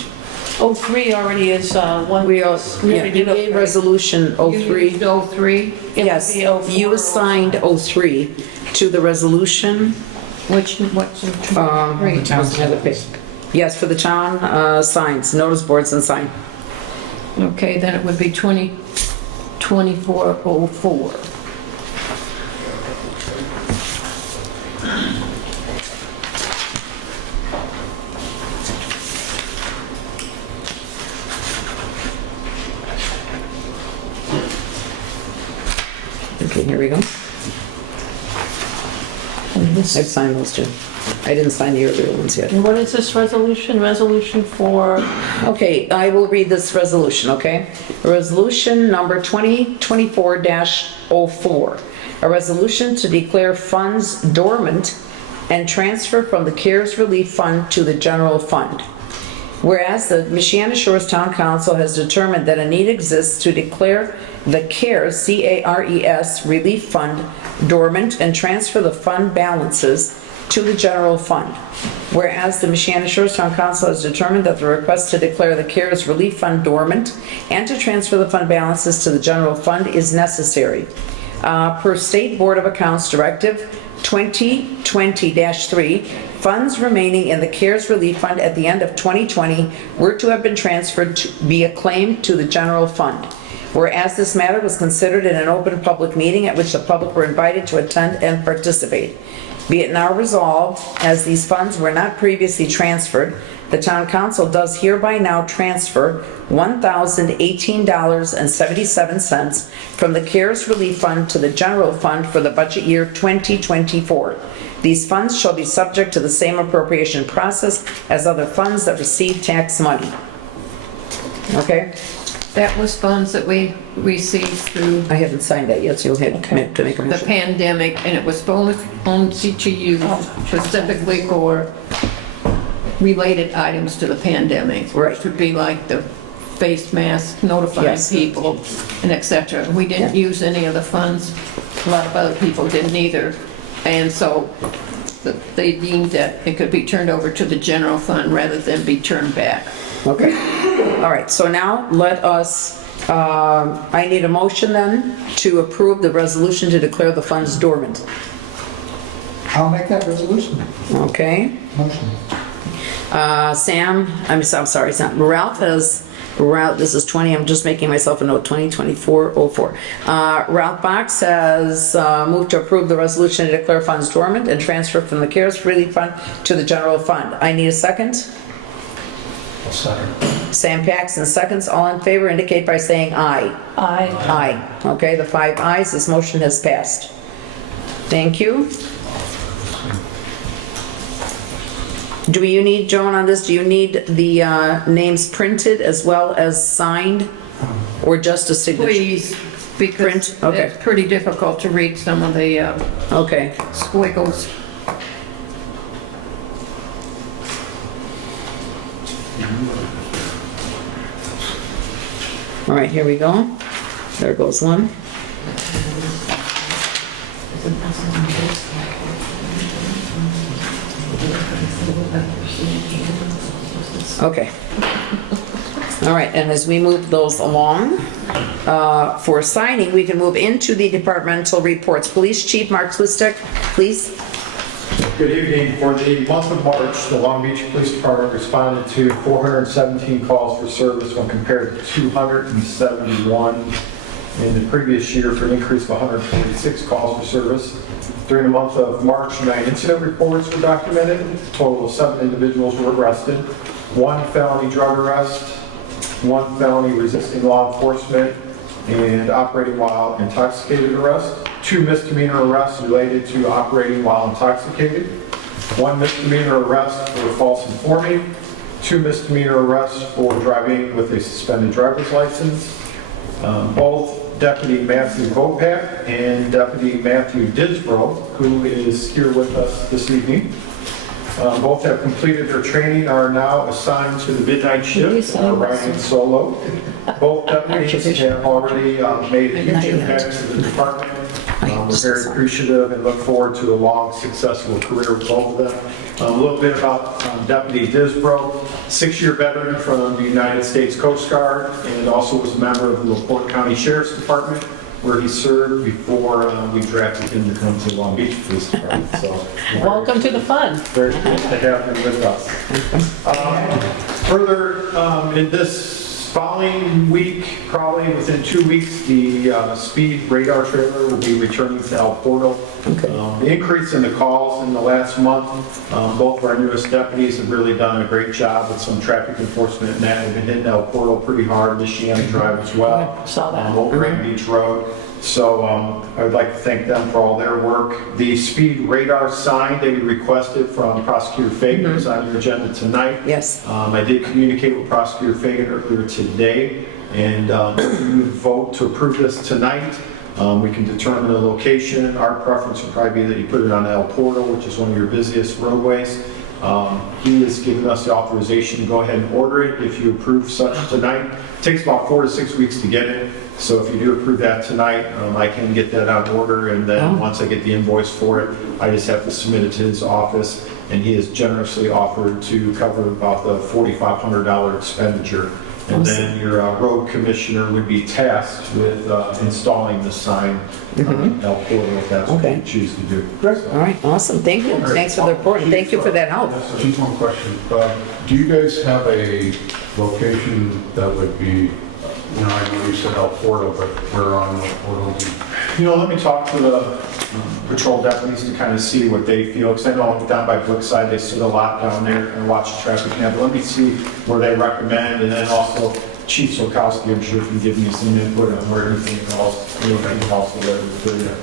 03 already is one. We we already you did gave 03. resolution You 03. used 03, Yes, It would be 04. you assigned 03 to the resolution. what's three? Yes, for the town signs, notice boards and sign. Okay, then it would be 2024-04. Okay, here we go. I've signed those two. I didn't sign the earlier ones yet. And what is this resolution? Resolution for, Okay, I will read this resolution, okay? Resolution number 2024-04. A resolution to declare funds dormant and transfer from the CARES Relief Fund to the general fund. Whereas the Michiana Shores Town Council has determined that a need exists to declare the CARES, C-A-R-E-S, Relief Fund dormant and transfer the fund balances to the general fund. Whereas the Michiana Shores Town Council has determined that the request to declare the CARES Relief Fund dormant and to transfer the fund balances to the general fund is necessary. Per State Board of Accounts Directive 2020-3, funds remaining in the CARES Relief Fund at the end of 2020 were to have been transferred to be acclaimed to the general fund. Whereas this matter was considered in an open public meeting at which the public were invited to attend and participate. Be it now resolved, as these funds were not previously transferred, the town council does hereby now transfer $1,018.77 from the CARES Relief Fund to the general fund for the budget year 2024. These funds shall be subject to the same appropriation process as other funds that receive tax money. Okay? That was funds that we received through I haven't signed that yet, so you'll have to make a the motion. pandemic, and it was supposed only to use specifically for related items to the pandemic. Right. Which would be like the face mask, notifying Yes. people, and et cetera. We didn't Yeah. use any of the funds. A lot of other people didn't either. And so they deemed that it could be turned over to the general fund rather than be turned back. Okay. All right, so now let us, I need a motion then to approve the resolution to declare the funds dormant. I'll make that resolution. Okay? Motion. I'm sorry, Sam. Ralph, this is 20, I'm just making myself a note, 2024-04. Ralph Box has moved to approve the resolution to declare funds dormant and transfer from the CARES Relief Fund to the general fund. I need a second. Second. Sam Paxton seconds. All in favor indicate by saying aye. I, Aye. Okay, the 5 ayes, this motion has passed. Thank you. Do you need, Joan, on this, do you need the names printed as well as signed? Or just a signature? Please, because Print? Okay. it's pretty difficult to read some of the Okay. squiggles. All right, here we go. There goes one. Okay. All right, and as we move those along, for signing, we can move into the departmental reports. Police Chief Mark Swistek, please. Good evening. For the month of March, the Long Beach Police Department responded to 417 calls for service when compared to 271 in the previous year for an increase of 146 calls for service. During the month of March, 9 incident reports were documented. A total of 7 individuals were arrested. 1 felony drug arrest, 1 felony resisting law enforcement and operating while intoxicated arrest, 2 misdemeanor arrests related to operating while intoxicated, 1 misdemeanor arrest for false informing, 2 misdemeanor arrests for driving with a suspended driver's license. Both Deputy Matthew Vopak and Deputy Matthew Disbrow, who is here with us this evening, both have completed their training, are now assigned to the midnight shift, riding solo. Both deputies have already made a huge impact to the department. We're very appreciative and look forward to a long, successful career with both of them. A little bit about Deputy Disbrow, 6-year veteran from the United States Coast Guard, and also was a member of the LaPorte County Sheriff's Department, where he served before we drafted him to come to Long Beach Police Department. So, Welcome to the fun. very good to have him with us. Further, in this following week, probably within 2 weeks, the speed radar trailer will be returning to El Porto. The increase in the calls in the last month, both of our newest deputies have really done a great job with some traffic enforcement, and that have been hitting El Porto pretty hard, Michiana Drive as well, Saw that. Old Grand Beach Road. So I would like to thank them for all their work. The speed radar sign that you requested from Prosecutor Fagan is on your agenda tonight. Yes. I did communicate with Prosecutor Fagan earlier today, and if you would vote to approve this tonight, we can determine the location. Our preference would probably be that you put it on El Porto, which is one of your busiest roadways. He has given us the authorization to go ahead and order it if you approve such tonight. It takes about 4 to 6 weeks to get it. So if you do approve that tonight, I can get that on order, and then once I get the invoice for it, I just have to submit it to his office, and he has generously offered to cover about the $4,500 expenditure. And then your road commissioner would be tasked with installing the sign on El Porto if that's what you choose to do. All right, awesome, thank you. Thanks for the report, and thank you for that help. Just one question. Do you guys have a location that would be, I know you said El Porto, but where on El Porto? Let me talk to the patrol deputies to kind of see what they feel, because I know down by Brookside, they sit a lot down there and watch the traffic now, but let me see where they recommend, and then also Chief Solkowski, I'm sure, can give me some input on where anything else, anything else will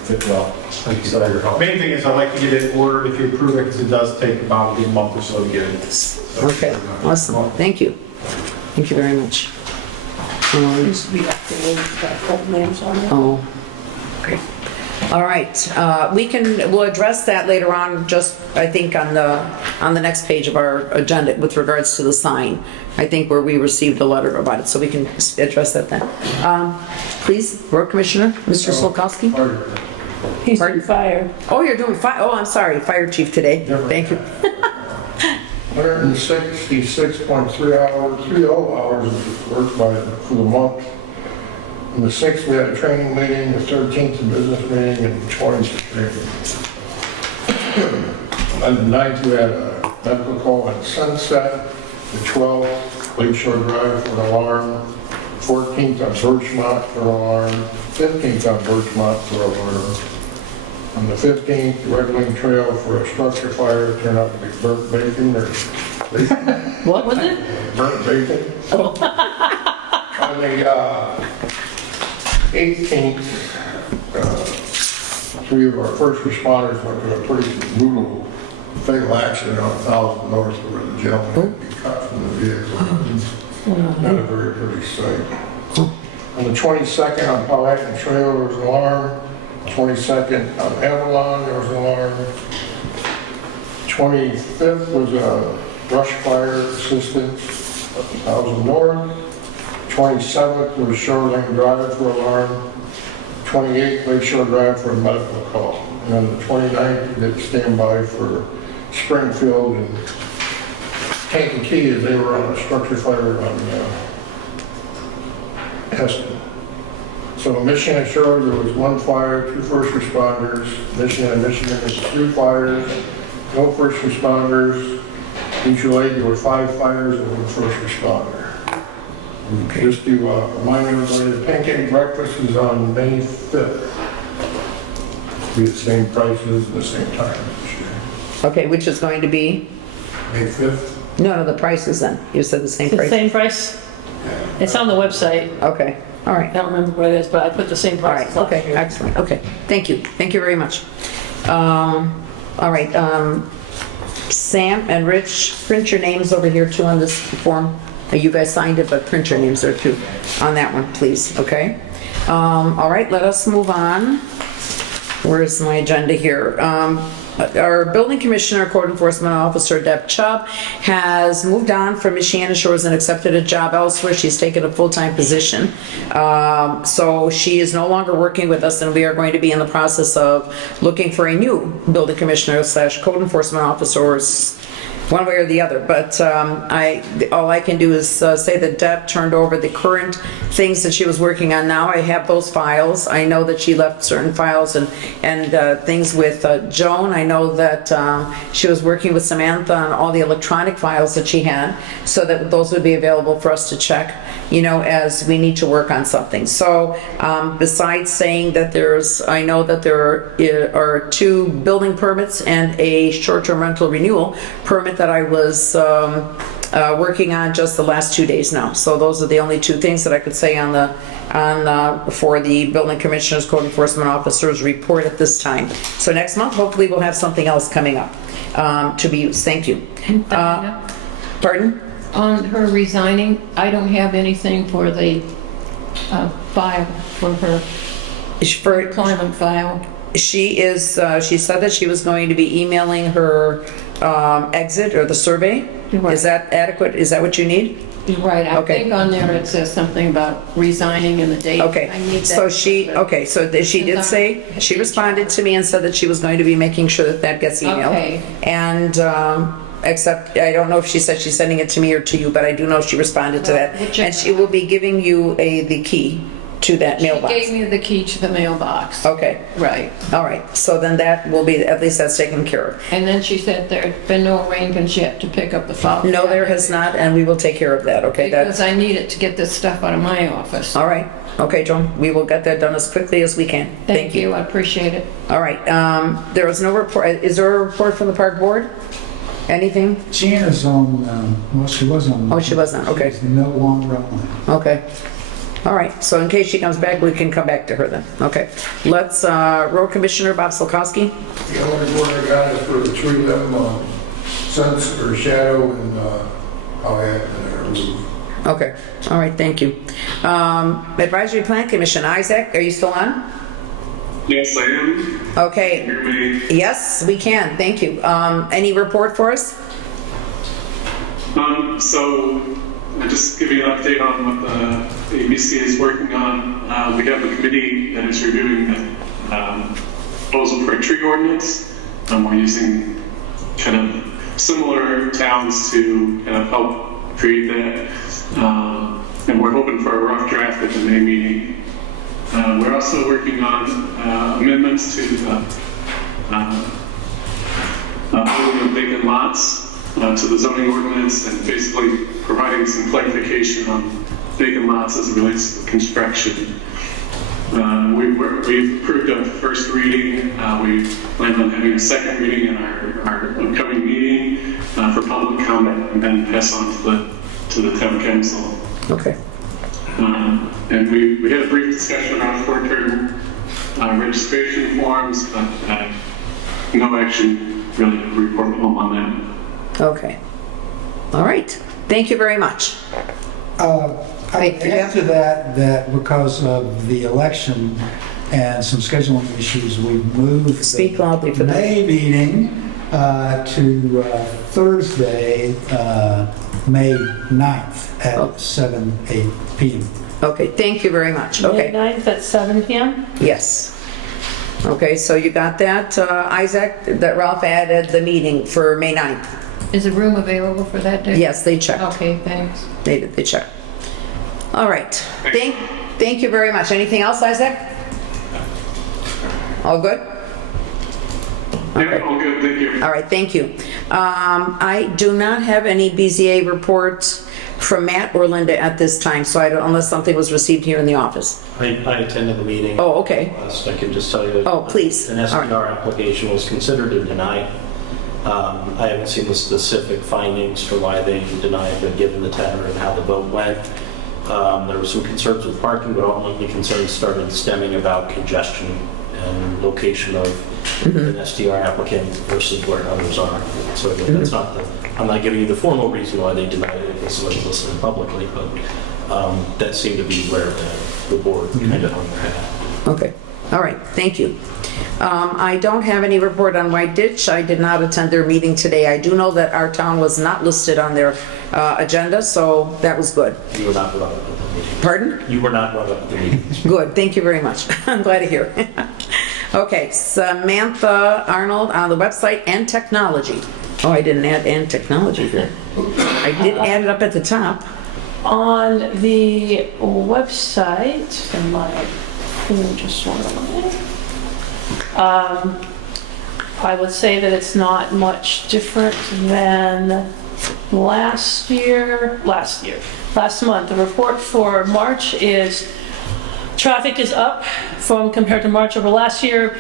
fit well. Thank you for your help. Main thing is I'd like to get it ordered if you approve it, because it does take about a month or so to get it. Okay, awesome, thank you. Thank you very much. We have to leave the old names on it. Oh, okay. All right, we'll address that later on, just, I think, on the next page of our agenda with regards to the sign. I think where we received a letter about it, so we can address that then. Please, Road Commissioner, Mr. Solkowski. He's on fire. Oh, you're doing fire, oh, I'm sorry, Fire Chief today. Thank you. 166.30 hours worked for the month. On the 6th, we had a training meeting, the 13th, a business meeting, and the 20th, a training. On the 9th, we had a medical call at Sunset. The 12th, Lakeshore Drive for an alarm. 14th on Birchmont for an alarm. 15th on Birchmont for an alarm. On the 15th, Red Wing Trail for a structure fire, turned out to be burnt bacon or What was it? burnt bacon. On the 18th, 3 of our first responders went to a pretty brutal fatal accident on 1000 North where the gentleman had to be cut from the vehicle. Not a very pretty sight. On the 22nd, on Powhatan Trail, there was an alarm. 22nd on Avalon, there was an alarm. 25th was a brush fire assistance up 1000 North. 27th was Shoreline Drive for alarm. 28th, Lakeshore Drive for a medical call. And on the 29th, we did standby for Springfield and Kankakee as they were on a structure fire on Heston. So Michiana Shore, there was 1 fire, 2 first responders. Michiana, Michigan, was 3 fires, no first responders. Mutual aid, there were 5 fires and 1 first responder. Just to remind everybody, the pancake breakfast is on May 5th. Be the same prices and the same time this year. Okay, which is going to be? May 5th? No, the prices then. You said the same It's the price? same price? It's on the website. Okay, all right. I don't remember what it is, but I put the same All price. right, okay, excellent, okay. Thank you very much. All right, Sam and Rich, print your names over here too on this form. You guys signed it, but print your names there too on that one, please, okay? All right, let us move on. Where's my agenda here? Our building commissioner, code enforcement officer, Deb Chubb, has moved on from Michiana Shores and accepted a job elsewhere. She's taken a full-time position. So she is no longer working with us, and we are going to be in the process of looking for a new building commissioner / code enforcement officer, or one way or the other. But all I can do is say that Deb turned over the current things that she was working on. Now I have those files. I know that she left certain files and things with Joan. I know that she was working with Samantha on all the electronic files that she had, so that those would be available for us to check, as we need to work on something. So besides saying that I know that there are 2 building permits and a short-term rental renewal permit that I was working on just the last 2 days now. So those are the only 2 things that I could say for the building commissioner's code enforcement officer's report at this time. So next month, hopefully, we'll have something else coming up to be used. Thank you. Pardon? On her resigning, I don't have anything for the file, for her employment file. She said that she was going to be emailing her exit or the survey. Right. Is that adequate? Is that what you need? Right, I Okay. think on there it says something about resigning and the date. Okay, I need that. so she did say, she responded to me and said that she was going to be making sure that gets emailed. Okay. And, except, I don't know if she said she's sending it to me or to you, but I do know she responded to that. whichever. And she will be giving you the key to that mailbox. She gave me the key to the mailbox. Okay, Right. all right, so then that will be, at least that's taken care of. And then she said there'd been no arrangements yet to pick up the file. No, there has not, and we will take care of that, okay? Because I need it to get this stuff out of my office. All right, okay, Joan, we will get that done as quickly as we can. Thank you, I appreciate it. All right, there was no report, is there a report from the park board? Anything? Gina's on, well, she was on. Oh, she was on, okay. She's no longer on. Okay. All right, so in case she comes back, we can come back to her then. Okay. Let's, Road Commissioner Bob Solkowski. The only word I got is for the tree limb, sunset or shadow, and how I have to remove. Okay, all right, thank you. Advisory Plan Commission, Isaac, are you still on? Yes, I am. Okay. Hear me? Yes, we can, thank you. Any report for us? So I'll just give you an update on what the ABCA is working on. We have a committee that is reviewing the proposal for a tree ordinance. We're using kind of similar towns to kind of help create that. And we're hoping for a rough draft at the May meeting. We're also working on amendments to the building of vacant lots to the zoning ordinance, and basically providing some clarification on vacant lots as it relates to construction. We've approved a first reading. We plan on having a second reading in our upcoming meeting for public comment, and then pass on to the town council. Okay. And we had a brief discussion around short-term registration forms, but no action really reportable on that. Okay. All right. Thank you very much. I would add to that because of the election and some scheduling issues, we've moved Speak loudly for the that. May meeting to Thursday, May 9th at 8 p.m. Okay, thank you very much. May Okay. 9th at 7 p.m.? Yes. Okay, so you got that, Isaac, that Ralph added the meeting for May 9th. Is a room available for that day? Yes, they checked. Okay, thanks. They did, they checked. All right. Thank you very much. Anything else, Isaac? All good? Yeah, all good, thank you. All right, thank you. I do not have any BZA reports from Matt or Linda at this time, so I don't, unless something was received here in the office. I attended the meeting. Oh, okay. I can just tell you. Oh, please. An SPR application was considered and denied. I haven't seen the specific findings for why they denied, but given the tenor and how the vote went, there were some concerns with parking, but ultimately concerns started stemming about congestion and location of an STR applicant versus where others are. So that's not I'm not giving you the formal reason why they denied it because it was listened publicly, but that seemed to be where the board kind of hung their hat. Okay, all right, thank you. I don't have any report on White Ditch. I did not attend their meeting today. I do know that our town was not listed on their agenda, so that was good. You were not brought up at the meeting. Pardon? You were not brought up at the meeting. Good, thank you very much. I'm glad to hear. Okay, Samantha Arnold on the website and technology. Oh, I didn't add and technology here. I did add it up at the top. On the website, and my, just one moment. I would say that it's not much different than last month. The report for March is traffic is up from compared to March over last year.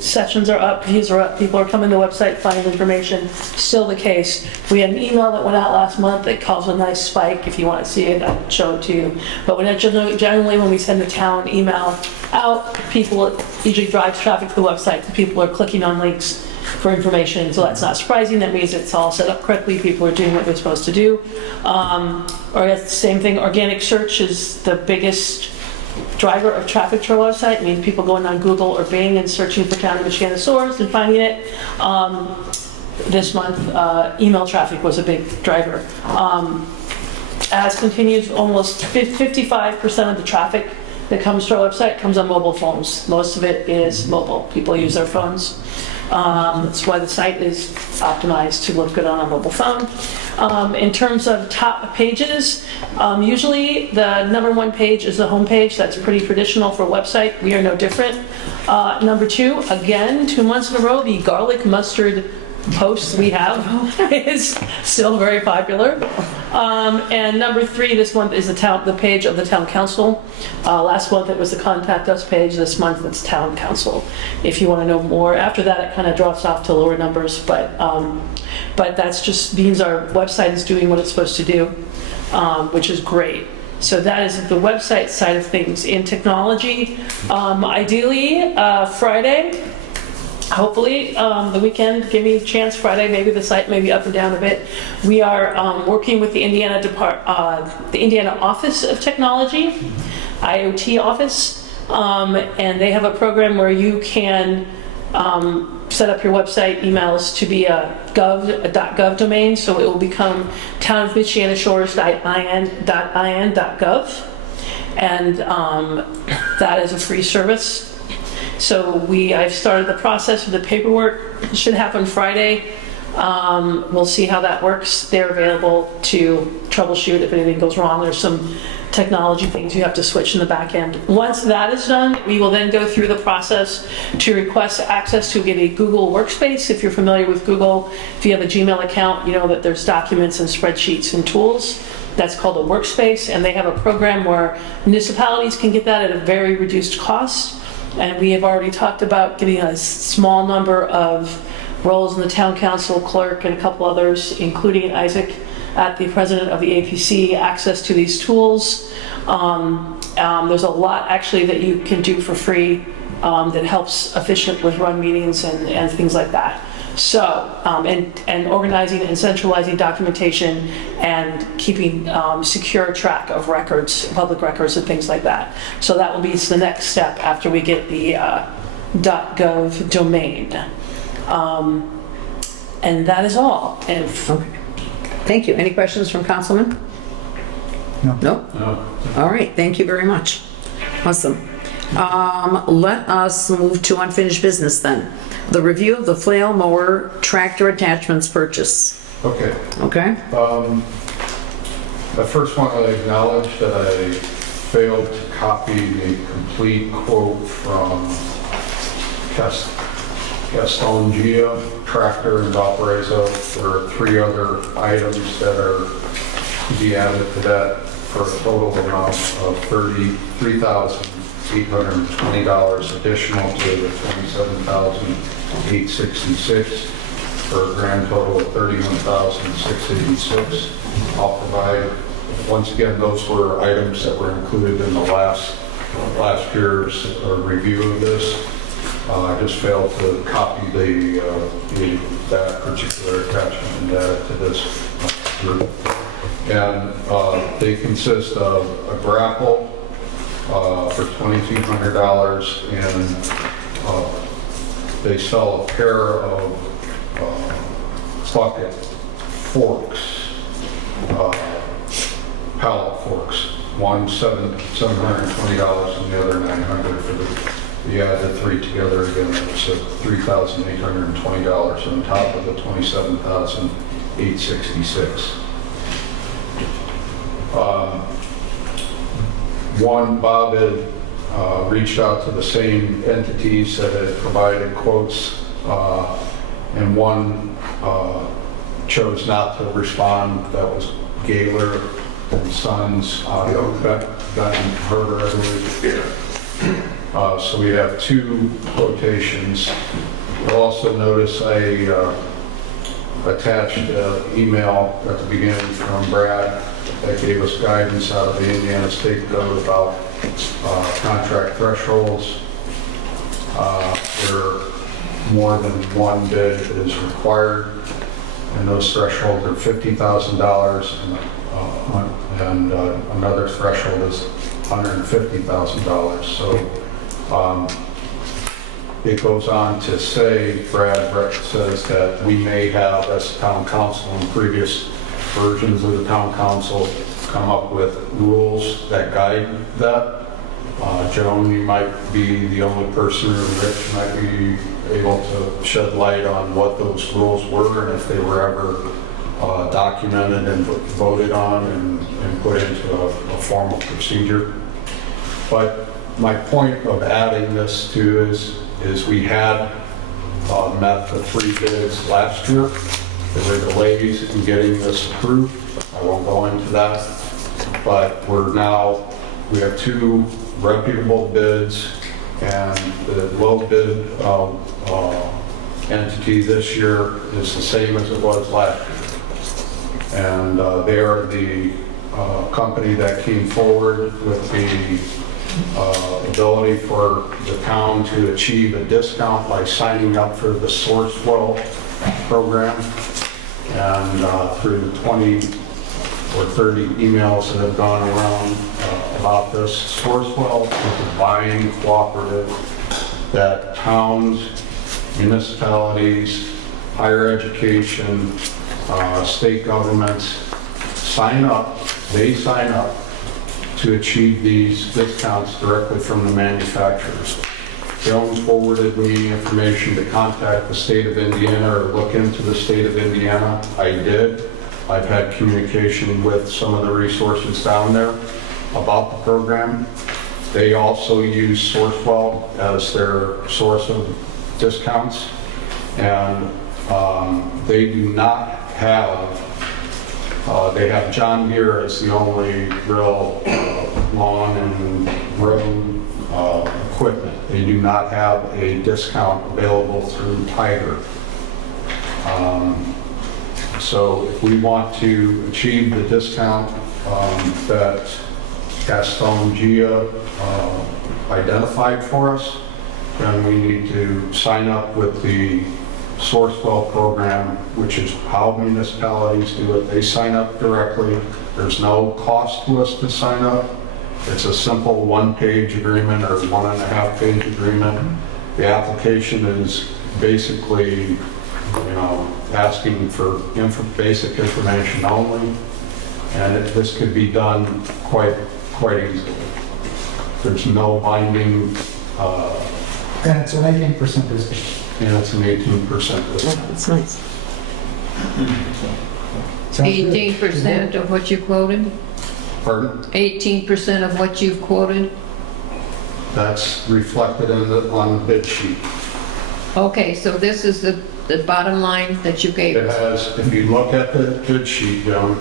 Sessions are up, views are up, people are coming to the website, finding information. Still the case. We had an email that went out last month that caused a nice spike. If you want to see it, I'll show it to you. But generally when we send a town email out, people usually drive traffic to the website. People are clicking on links for information, so that's not surprising. That means it's all set up correctly. People are doing what they're supposed to do. Or it's the same thing. Organic search is the biggest driver of traffic to our website. It means people going on Google or Bing and searching for Town of Michiana stores and finding it. This month, email traffic was a big driver. As continues, almost 55% of the traffic that comes to our website comes on mobile phones. Most of it is mobile. People use their phones. That's why the site is optimized to look good on a mobile phone. In terms of top pages, usually the number one page is the home page. That's pretty traditional for a website. We are no different. Number two, again, 2 months in a row, the garlic mustard posts we have is still very popular. And number three this month is the page of the town council. Last month it was the contact us page. This month it's town council. If you want to know more, after that it kind of drops off to lower numbers, but that's just means our website is doing what it's supposed to do, which is great. So that is the website side of things. In technology, ideally Friday. Hopefully, the weekend, give me a chance. Friday, maybe the site may be up and down a bit. We are working with the Indiana Office of Technology, IoT office, and they have a program where you can set up your website emails to be a .gov domain, so it will become townofmichianashores.in.gov, and that is a free service. So I've started the process of the paperwork. It should happen Friday. We'll see how that works. They're available to troubleshoot if anything goes wrong. There's some technology things you have to switch in the back end. Once that is done, we will then go through the process to request access to get a Google workspace. If you're familiar with Google, if you have a Gmail account, you know that there's documents and spreadsheets and tools. That's called a workspace, and they have a program where municipalities can get that at a very reduced cost. And we have already talked about getting a small number of roles in the town council, clerk, and a couple others, including Isaac, at the president of the APC, access to these tools. There's a lot actually that you can do for free that helps efficient with run meetings and things like that. So, and organizing and centralizing documentation and keeping secure track of records, public records and things like that. So that will be the next step after we get the .gov domain. And that is all. And Okay. Thank you. Any questions from Councilman? No. No? All right, thank you very much. Awesome. Let us move to unfinished business then. The review of the flail mower tractor attachments purchase. Okay. Okay? I first want to acknowledge that I failed to copy the complete quote from Gaston Gia Tractor in Valparaiso. There are 3 other items that are to be added to that for a total amount of $33,820 additional to the $27,866 for a grand total of $31,686. I'll provide, once again, those were items that were included in the last year's review of this. I just failed to copy that particular attachment and add it to this group. And they consist of a grapple for $2,200, and they sell a pair of bucket forks, pallet forks. One $720 and the other $900 for you add the three together again, it's $3,820 on top of the $27,866. Bob had reached out to the same entities that had provided quotes, and one chose not to respond. That was Gaylor and Sons Audio, Benton Herber, I believe. So we have two quotations. You'll also notice I attached an email at the beginning from Brad that gave us guidance out of the Indiana State Code about contract thresholds. Where more than one bid is required, and those thresholds are $50,000, and another threshold is $150,000. So it goes on to say, Brad says that we may have, as town council in previous versions of the town council, come up with rules that guide that. Joan, you might be the only person, or Rich might be able to shed light on what those rules were and if they were ever documented and voted on and put into a formal procedure. But my point of adding this to is we had met the three bids last year. There were delays in getting this approved. I won't go into that, but we have two reputable bids, and the low bid entity this year is the same as it was last year. And they are the company that came forward with the ability for the town to achieve a discount by signing up for the Sourcewell program. And through the 20 or 30 emails that have gone around about this, Sourcewell is a buying cooperative that towns, municipalities, higher education, state governments sign up to achieve these discounts directly from the manufacturers. Joan forwarded me information to contact the state of Indiana or look into the state of Indiana. I did. I've had communication with some of the resources down there about the program. They also use Sourcewell as their source of discounts, and they do not have, they have John Deere as the only real lawn and road equipment. They do not have a discount available through Tiger. So if we want to achieve the discount that Gaston Gia identified for us, then we need to sign up with the Sourcewell program, which is how municipalities do it. They sign up directly. There's no cost to us to sign up. It's a simple one-page agreement or 1.5-page agreement. The application is basically, asking for basic information only, and this could be done quite easily. There's no binding. And it's an 18% discount. And it's an 18% discount. That's nice. Sounds good. 18% of what you quoted? Pardon? 18% of what you've quoted? That's reflected on the bid sheet. Okay, so this is the bottom line that you gave It us. has, if you look at the bid sheet, Joan,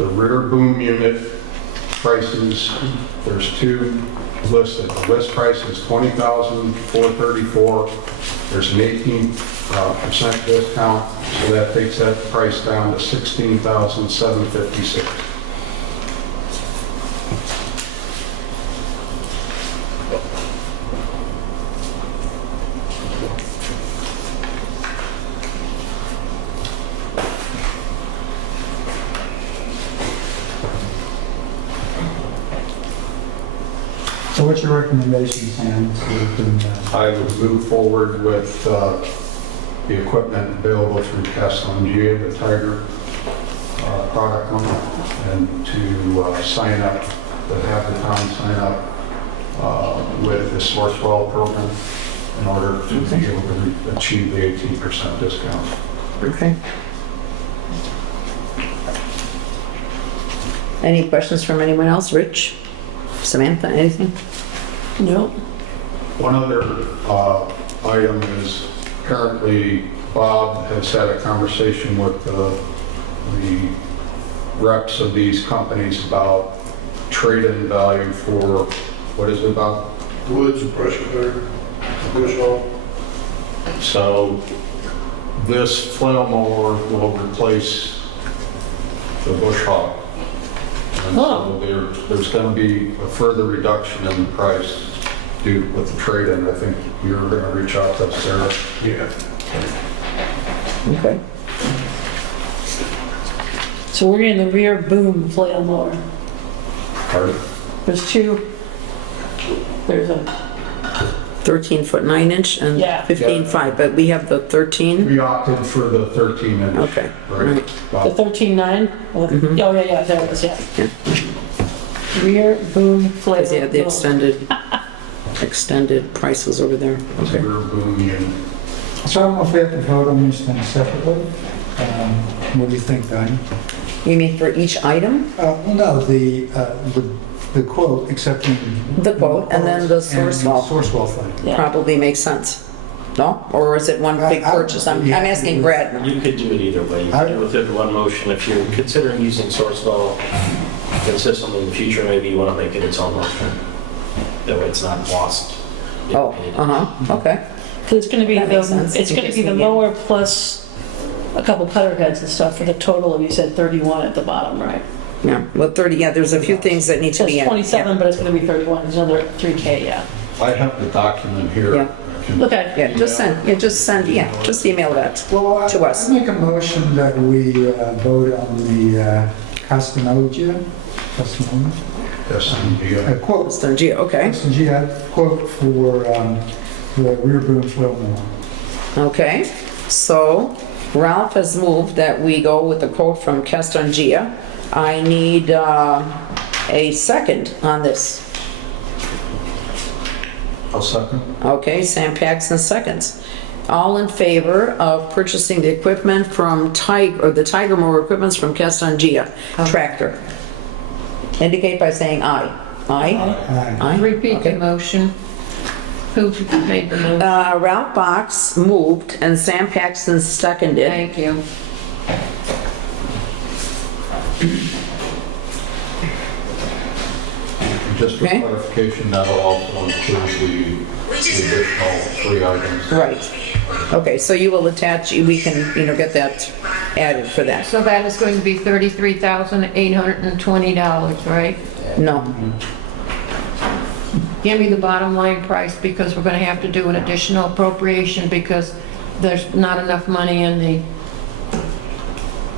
The rear boom unit prices, there's two listed. The list price is $20,434. There's an 18% discount, so that takes that price down to $16,756. So what's your recommendation, Sam? I would move forward with the equipment available through Castellangia, the Tiger product line, and to sign up, to have the town sign up with the Sourcewell program in order to be able to achieve the 18% discount. Okay. Any questions from anyone else? Rich? Samantha, anything? No. One other item is apparently Bob has had a conversation with the reps of these companies about trade-in value for, what is it about? Woods, brush cutter, bush hog. So this flail mower will replace the bush hog. And so there's going to be a further reduction in the price due with the trade-in. I think you're going to reach out to Sarah. Yeah. Okay. So we're getting the rear boom flail mower. Pardon? There's two. There's a 13 foot 9 inch and Yeah. 15.5, but we have the 13. We opted for the 13 inch. Okay. Right. the 13.9. Oh yeah, there it is. Yeah. Rear boom flail. Because yeah, the mower. extended prices over there. It's a Okay. rear boom unit. So I don't know if we have to vote on these things separately. What do you think, Diane? You mean for each item? No, the quote, accepting... The quote, and then the Sourcewell. Sourcewell thing. Yeah. Probably makes sense. No? Or is it one big purchase? I'm asking Brad now. You could do it either way. You could do it with one motion. If you're considering using Sourcewell consistently in the future, maybe you want to make it its own motion. That way it's not lost. Oh, okay. So it's going to be That makes sense. it's going to be the Yeah. mower plus a couple putter heads and stuff for the total of, you said 31 at the bottom, right? Yeah, well, 30, yeah, there's a few things that need to So be it's in. 27, but it's going to be 31. There's another 3K, yeah. I have the document here. Yeah. Okay. Yeah, just email that Well, to us. I make a motion that we vote on the Castellangia Yes, and quote. Mr. Gio, okay. Castellangia quote for the rear boom flail mower. Okay, so Ralph has moved that we go with the quote from Castellangia. I need a second on this. I'll second. Okay, Sam Paxton seconds. All in favor of purchasing the equipment from the Tiger mower equipment from Castellangia tractor? Indicate by saying aye. Aye? Aye. Repeat Okay. the motion. Who made the motion? Ralph Box moved and Sam Paxton seconded. Thank you. Just for Okay. clarification, that'll also include the additional 3 items. Right. Okay, so you will attach, we can, get that added for that. So that is going to be $33,820, right? No, Give me the bottom line price because we're going to have to do an additional appropriation because there's not enough money in the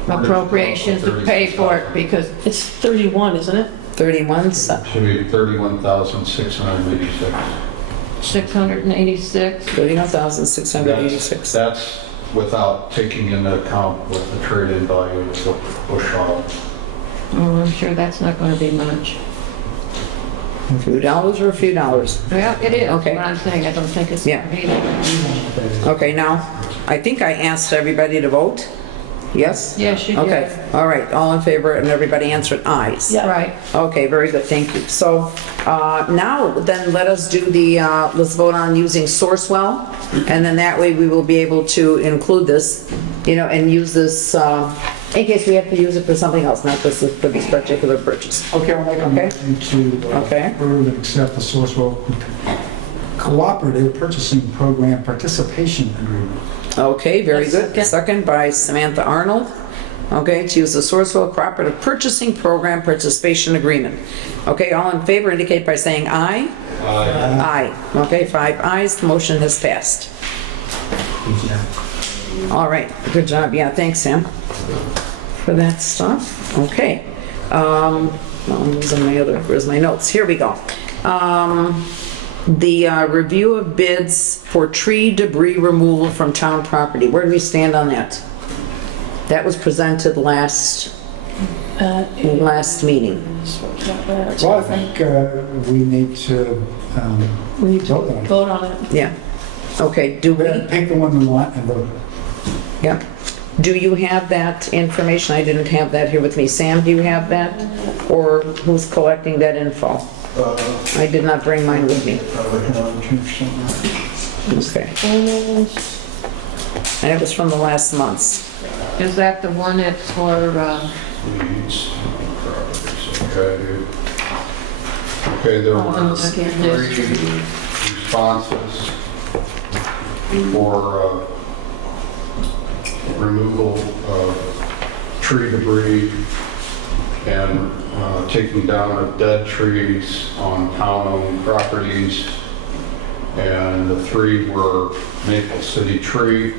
appropriations to pay for it because It's 31, isn't it? 31, Should be 31,686. 686. 31,686. That's without taking into account what the trade-in value of the bush hog. Oh, I'm sure that's not going to be much. A few dollars or a few dollars? Well, it is, Okay. what I'm saying. I don't think it's Yeah. going to be that. Okay, now, I think I asked everybody to vote. Yes? Yes, you Okay, did. all right, all in favor, and everybody answered ayes. Yeah. Right. Okay, very good, thank you. So, now, then let us do let's vote on using Sourcewell, and then that way we will be able to include this, and use this, In case we have to use it for something else, not just for this particular purchase. Okay, I'll make a Okay. motion to Okay. approve and accept the Sourcewell Cooperative Purchasing Program Participation Agreement. Okay, very good. Second. Second by Samantha Arnold. Okay, to use the Sourcewell Cooperative Purchasing Program Participation Agreement. Okay, all in favor indicate by saying aye. Aye. Okay, 5 ayes, the motion has passed. All right, good job. Yeah, thanks, Sam, for that stuff. Okay. Where's my notes? Here we go. The review of bids for tree debris removal from town property. Where do we stand on that? That was presented last meeting. Well, I think we need to We need to vote on it. vote on it. Yeah. Okay, do we? Pick the one we want and vote. Yeah. Do you have that information? I didn't have that here with me. Sam, do you have that? Or who's collecting that info? I did not bring mine with me. Okay. And it was from the last month's. Is that the one that's for, Okay, there Oh, were okay. 3 responses for removal of tree debris and taking down of dead trees on town-owned properties. And the 3 were Maple City Tree.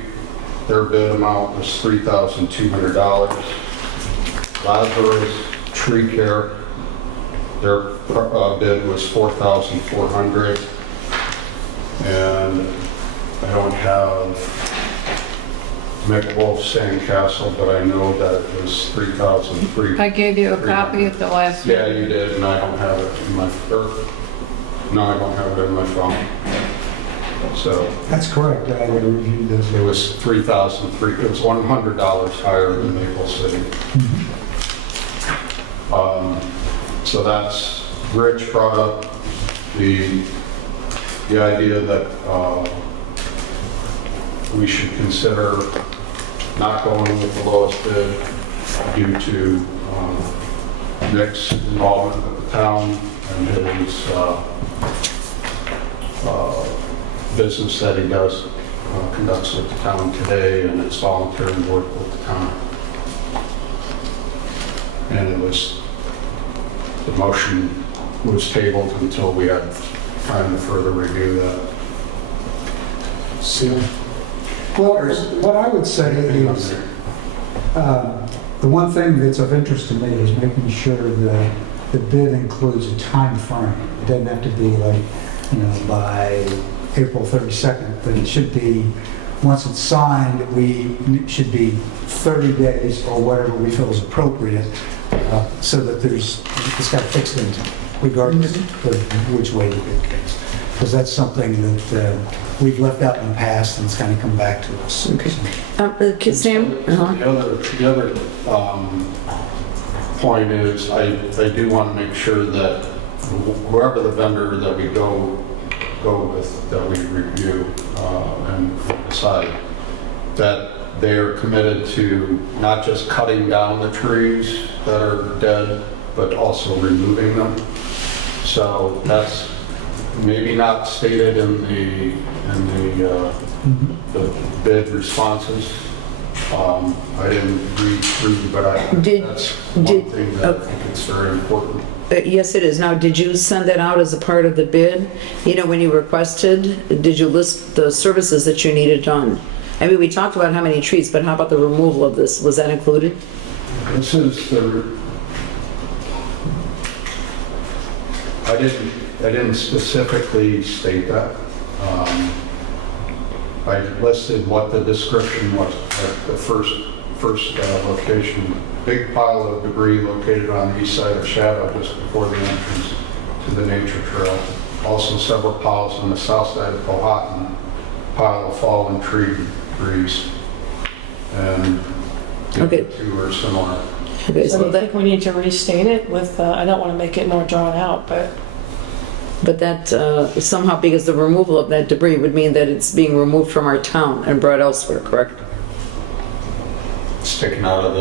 Their bid amount was $3,200. Lazarus Tree Care, their bid was $4,400. And I don't have McWolf Sandcastle, but I know that it was $3,300. I gave you a copy at the last Yeah, meeting. you did, and I don't have it in my, no, I don't have it in my phone. So That's correct. I would review this. it was $3,300, it was $100 higher than Maple City. So that's, Rich brought up the idea that we should consider not going with the lowest bid due to Nick's involvement with the town and his business that he does, conducts with the town today, and it's volunteer work with the town. And it was, the motion was tabled until we had time to further review that. Well, what I would say is, the one thing that's of interest to me is making sure that the bid includes a time frame. It doesn't have to be like, by April 32nd, but it should be, once it's signed, it should be 30 days or whatever we feel is appropriate, so that it's got fixed into, regardless of which way the bid goes. Because that's something that we've left out in the past and it's kind of come back to us. Okay. Sam? The other point is, I do want to make sure that whoever the vendor that we go with, that we review and decide, that they're committed to not just cutting down the trees that are dead, but also removing them. So that's maybe not stated in the bid responses. I didn't read through, but that's one thing that I think is very important. Yes, it is. Now, did you send that out as a part of the bid? When you requested, did you list the services that you needed done? I mean, we talked about how many trees, but how about the removal of this? Was that included? This is I didn't specifically state that. I listed what the description was at the first location. Big pile of debris located on the east side of Shadow just before the entrance to the nature trail. Also several piles on the south side of Powhatan, pile of fallen tree debris. And Okay. the 2 are similar. Okay, So I think we need to restate it with, I don't want to make it more drawn out, but that somehow, because the removal of that debris would mean that it's being removed from our town and brought elsewhere, correct? It's taken out of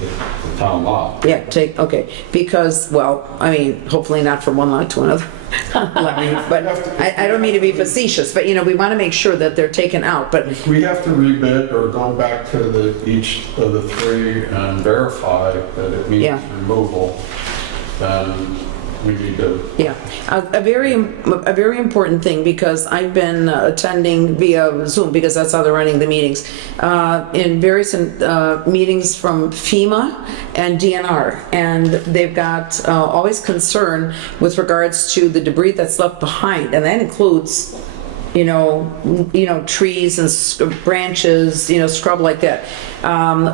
the town lot. Yeah, okay, because, well, I mean, hopefully not from one lot to another. But I don't mean to be facetious, but, we want to make sure that they're taken out, but, If we have to rebid or go back to each of the three and verify that it Yeah. needs removal, then we need to. yeah. A very important thing, because I've been attending via Zoom, because that's how they're running the meetings, in various meetings from FEMA and DNR, and they've got always concern with regards to the debris that's left behind, and that includes trees and branches, scrub like that.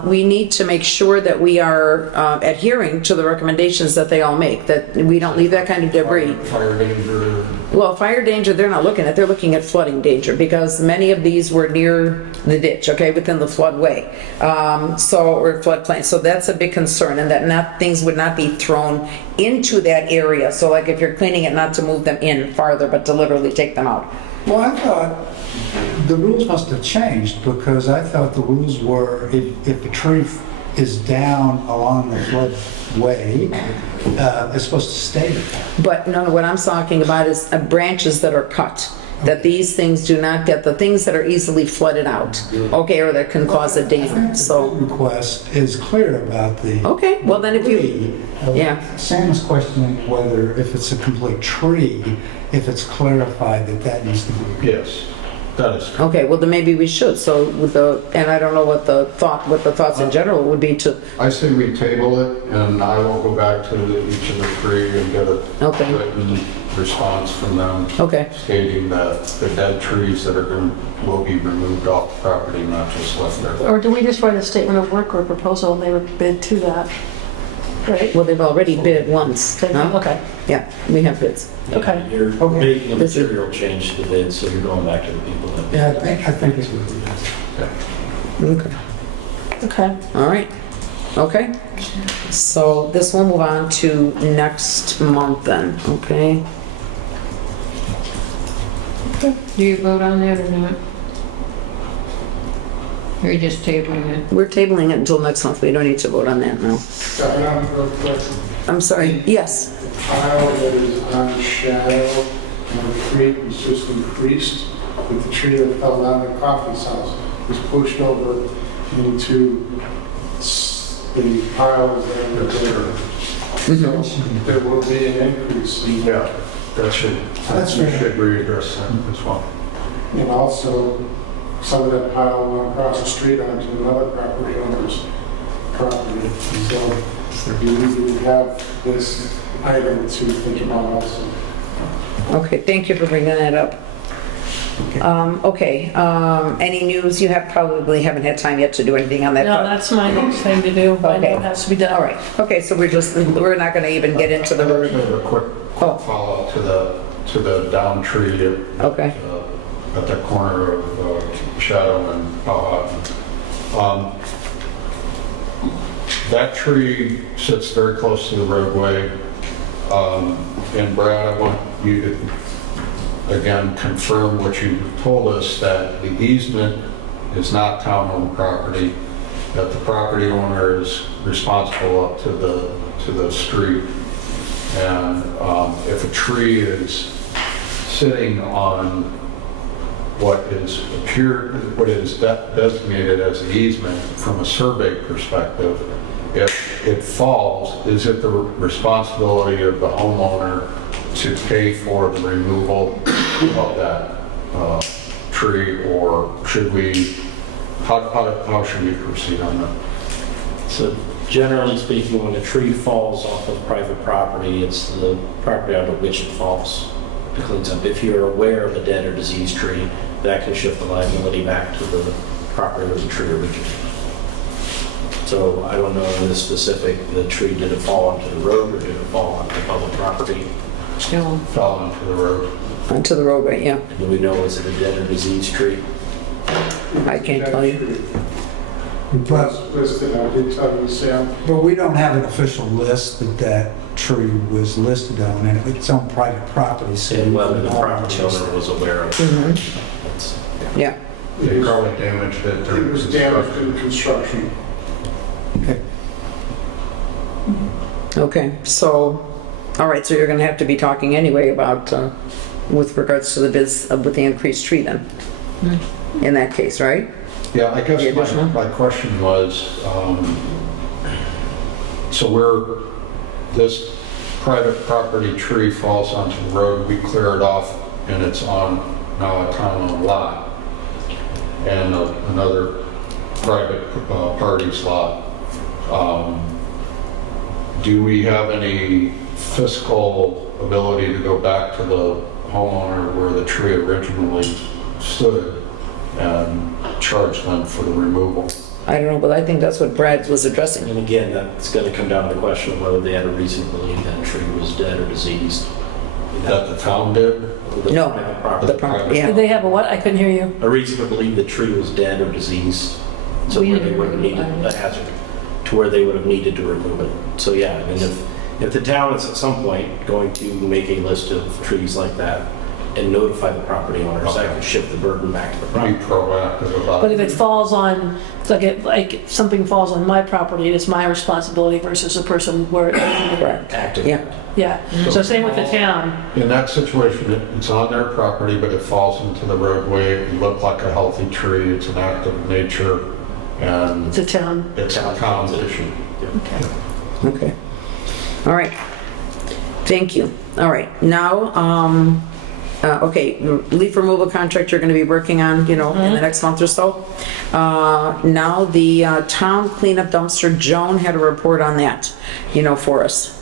We need to make sure that we are adhering to the recommendations that they all make, that we don't leave that kind of debris. Fire danger. Well, fire danger, they're not looking at, they're looking at flooding danger, because many of these were near the ditch, okay, within the floodway, or floodplain. So that's a big concern, and that things would not be thrown into that area. So like if you're cleaning it, not to move them in farther, but to literally take them out. Well, I thought the rules must have changed, because I thought the rules were if a tree is down along the floodway, it's supposed to stay there. But no, what I'm talking about is branches that are cut, that these things do not get, the things that are easily flooded out, okay, or that can cause a dam, so. The request is clear about the. Okay, well then if you, yeah. Sam is questioning whether if it's a complete tree, if it's clarified that needs to be. Yes, that is. Okay, well then maybe we should, so and I don't know what the thoughts in general would be to. I say we table it, and I will go back to each of the three and get a Okay. written response from them. Okay. Stating that the dead trees that will be removed off the property, not just left there. Or do we just write a statement of work or proposal and they would bid to that? Right? Well, they've already bid once, huh? Okay, Yeah, we have bids. okay. You're making a This is- material change to the bid, so you're going back to the people that. Yeah, I think it would be. Okay. Okay. All right, okay. So this will move on to next month then, okay? Do you vote on that or not? Or are you just tabling it? We're tabling it until next month, we don't need to vote on that now. Diana, real quick, I'm sorry, yes, pile that is on shadow and the creek was just increased with the tree that fell down at Coffee's house, was pushed over into the piles that are there. So there will be an increase in Yeah, that should, That's we fair. should readdress that as well. And also, some of that pile went across the street onto another property owner's property. So you need to have this item to think about also. okay, thank you for bringing that up. Okay, any news? You probably haven't had time yet to do anything on that. No, that's my next thing to do. I know it has to be done. All right, okay, so we're not gonna even get into I have the, a quick Oh. follow-up to the down tree okay, at the corner of Shadow and Powhatan. That tree sits very close to the roadway. And Brad, I want you to, again, confirm what you told us, that the easement is not town-owned property, that the property owner is responsible up to the street. And if a tree is sitting on what is designated as the easement from a survey perspective, if it falls, is it the responsibility of the homeowner to pay for the removal of that tree, or should we, how should we proceed on that? So generally speaking, when a tree falls off of private property, it's the property under which it falls that cleans up. If you're aware of a dead or diseased tree, that can shift the liability back to the property where the tree originated. So I don't know in the specific, the tree, did it fall onto the road or did it fall onto public property? Still, Fell into the road. onto the roadway, yeah, Do we know, is it a dead or diseased tree? I can't tell you. But, Listed, I did tell you, Sam, but we don't have an official list that tree was listed on, and it's on private property, so. And whether the property owner was aware of it. That's- Yeah, They probably damaged it. it was damaged in construction. Okay. Okay, so, all right, so you're gonna have to be talking anyway about, with regards to the bids with the increased tree then, in that case, right? Yeah, I The guess additional? my question was, so this private property tree falls onto the road, we clear it off, and it's on now a town-owned lot, and another private party's lot. Do we have any fiscal ability to go back to the homeowner where the tree originally stood and charge them for the removal? I don't know, but I think that's what Brad was addressing. And again, that's going to come down to the question of whether they had a reason to believe that tree was dead or diseased. That the town did? The No, private property. the property, yeah. Did they have a what? I couldn't hear you. A reason to believe the tree was dead or diseased, so We where they didn't would have needed remove it. a hazard, to where they would have needed to remove it. So yeah, I mean, if the town is at some point going to make a list of trees like that and notify the property owners, that could shift the burden back to the Be property. proactive about But if it. it falls on, like if something falls on my property, it's my responsibility versus the person where, Correct. Active. Yeah, yeah. So same with the town. In that situation, it's on their property, but it falls into the roadway, it looked like a healthy tree, it's an act of nature, and It's a town. it's a town's issue. okay. All right. Thank you. All right, now, okay, leaf removal contract you're gonna be working on, in the next month or so. Now, the town cleanup dumpster, Joan had a report on that, for us.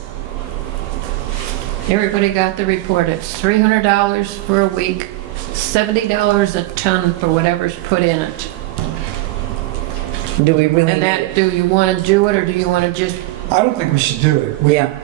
Everybody got the report. It's $300 for a week, $70 a ton for whatever's put in it. Do we really And need that, it? do you want to do it or do you want to just, I don't think we should do it. Yeah.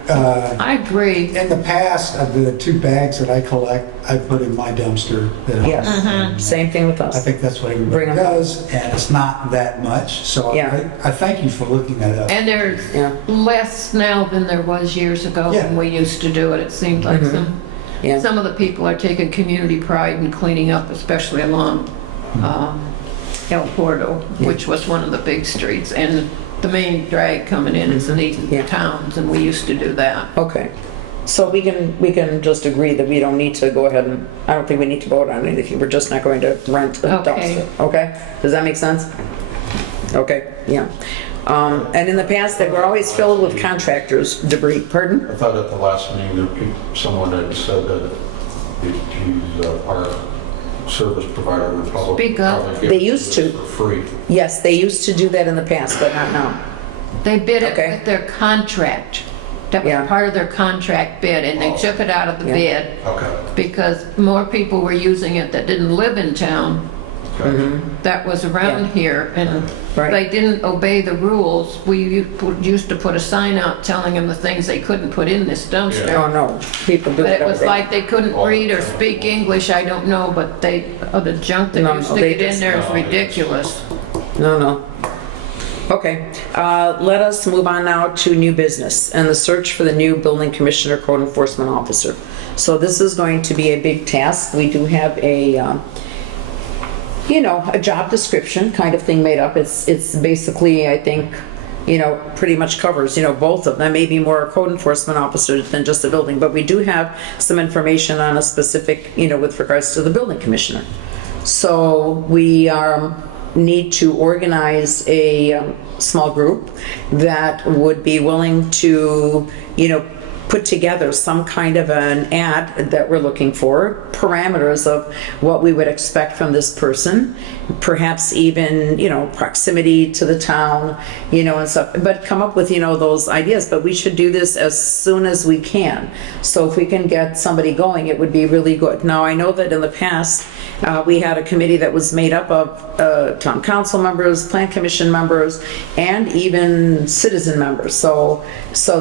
I agree. In the past, of the 2 bags that I collect, I put in my dumpster. Yes, same thing with I us. think that's what Bring everybody 'em. does, and it's not that much, so Yeah. I thank you for looking that up. And there's Yeah. less now than there was years ago Yeah. when we used to do it. It seemed like Yeah, some of the people are taking community pride in cleaning up, especially along El Porto, which was one of the big streets. And the main drag coming in is in these Yeah. towns, and we used to do that. okay. So we can just agree that we don't need to go ahead and, I don't think we need to vote on anything. We're just not going to rent a Okay. dumpster, okay? Does that make sense? Okay, yeah. And in the past, they were always filled with contractors' debris, pardon? I thought at the last meeting, someone had said that he's our service provider would probably. Speak up. probably give They it used us to. For free. Yes, they used to do that in the past, but not now. They bid it Okay. with their contract. That Yeah. was part of their contract bid, and they took it out of the Yeah. bid Okay. because more people were using it that didn't live in town Okay. that was around here, and Right. they didn't obey the rules. We used to put a sign out telling them the things they couldn't put in this dumpster. Oh, no, people do But that it was every day. like they couldn't read or speak English, I don't know, but the junk No, that used to they get in just- there is ridiculous. No. Okay, let us move on now to new business and the search for the new building commissioner, code enforcement officer. So this is going to be a big task. We do have a job description kind of thing made up. It's basically, I think, pretty much covers, both of them. Maybe more code enforcement officers than just the building, but we do have some information on a specific, with regards to the building commissioner. So we need to organize a small group that would be willing to, put together some kind of an ad that we're looking for, parameters of what we would expect from this person, perhaps even, proximity to the town, and stuff, but come up with, those ideas. But we should do this as soon as we can. So if we can get somebody going, it would be really good. Now, I know that in the past, we had a committee that was made up of town council members, plan commission members, and even citizen members. So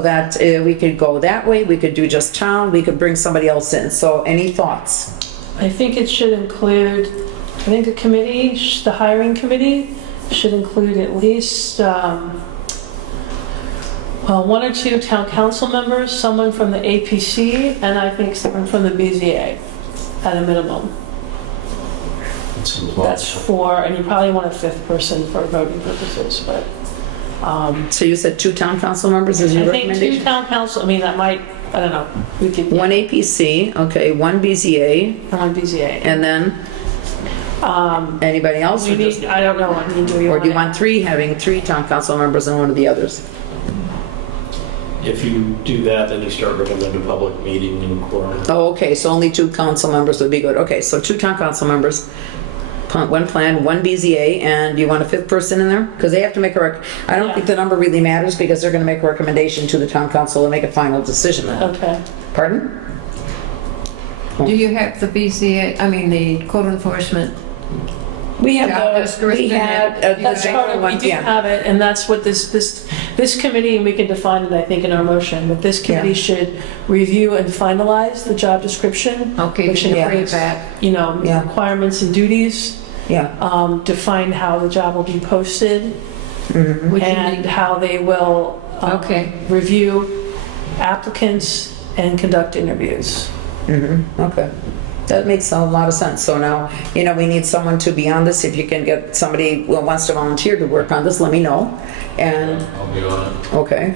that we could go that way, we could do just town, we could bring somebody else in. So any thoughts? I think it should include, I think the committee, the hiring committee should include at least, 1 or 2 town council members, someone from the APC, and I think someone from the BZA at a minimum. It seems That's lots. 4, and you probably want a 5th person for voting purposes, but So you said 2 town council members is your I think 2 recommendation? town council, I mean, that might, I don't know, we could, 1 APC, okay, 1 BZA, on BZA. and then anybody else? We Or just- need, I don't know, I mean, do you or want? do you want 3, having 3 town council members and 1 of the others? If you do that, then you start bringing them to public meeting and quorum. Oh, okay, so only 2 council members would be good. Okay, so 2 town council members, 1 plan, 1 BZA, and do you want a 5th person in there? Because they have to make a I don't Yeah. think the number really matters because they're going to make a recommendation to the town council and make a final decision then. Okay. Pardon? Do you have the BCA, I mean, the code enforcement? We have Job the, description. we had That's the part of, we one, do yeah. have it, and that's what this committee, and we can define it, I think, in our motion, but this committee Yeah. should review and finalize the job description. Okay, Which then you bring it includes, back. you know, Yeah. requirements and duties, Yeah, define how the job will be posted, Which you and need- how they will Okay. review applicants and conduct interviews. okay. That makes a lot of sense. So now, you know, we need someone to be on this. If you can get somebody who wants to volunteer to work on this, let me know. And, I'll be on it. okay.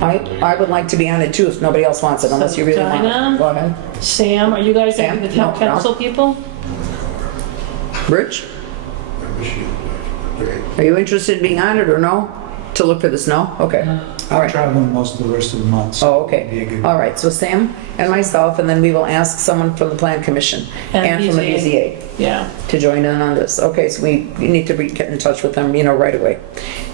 I would like to be on it too if nobody else wants it, unless you really want Dinah? it. Go ahead. Sam, are you guys Sam? the town No, no. council people? Rich, are you interested in being on it or no? To look for this, no? Okay. All I'm right. traveling most of the rest of the month. so Oh, it'd be a okay. good- All right, so Sam and myself, and then we will ask someone from the Plan Commission and from the BZA Yeah. to join in on this. Okay, so we need to get in touch with them, you know, right away.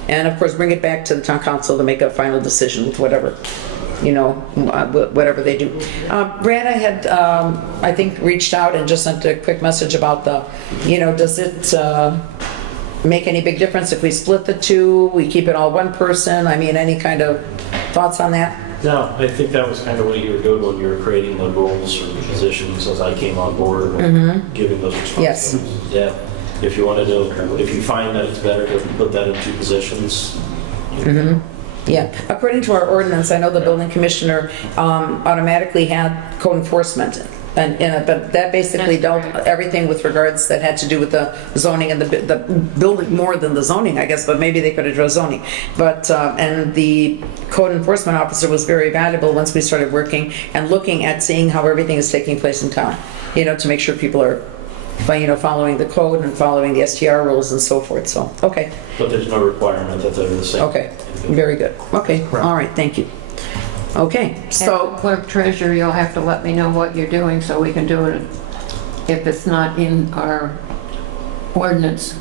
And of course, bring it back to the town council to make a final decision with whatever, you know, whatever they do. Brad, I had, I think, reached out and just sent a quick message about the, you know, does it make any big difference if we split the 2, we keep it all 1 person? I mean, any kind of thoughts on that? No, I think that was kind of what you were doing when you were creating the roles or the positions as I came on board and giving those responsibilities. Yeah, if you wanted to, if you find that it's better to put that in 2 positions. Yeah, according to our ordinance, I know the building commissioner automatically had code enforcement. But that basically dealt everything with regards that had to do with the zoning and the building, more than the zoning, I guess, but maybe they could address zoning. But, and the code enforcement officer was very valuable once we started working and looking at seeing how everything is taking place in town, you know, to make sure people are, you know, following the code and following the STR rules and so forth, so, okay. But there's no requirement that they're the same. Okay, very good. Okay, all right, thank you. Okay, So so, clerk treasurer, you'll have to let me know what you're doing so we can do it if it's not in our ordinance.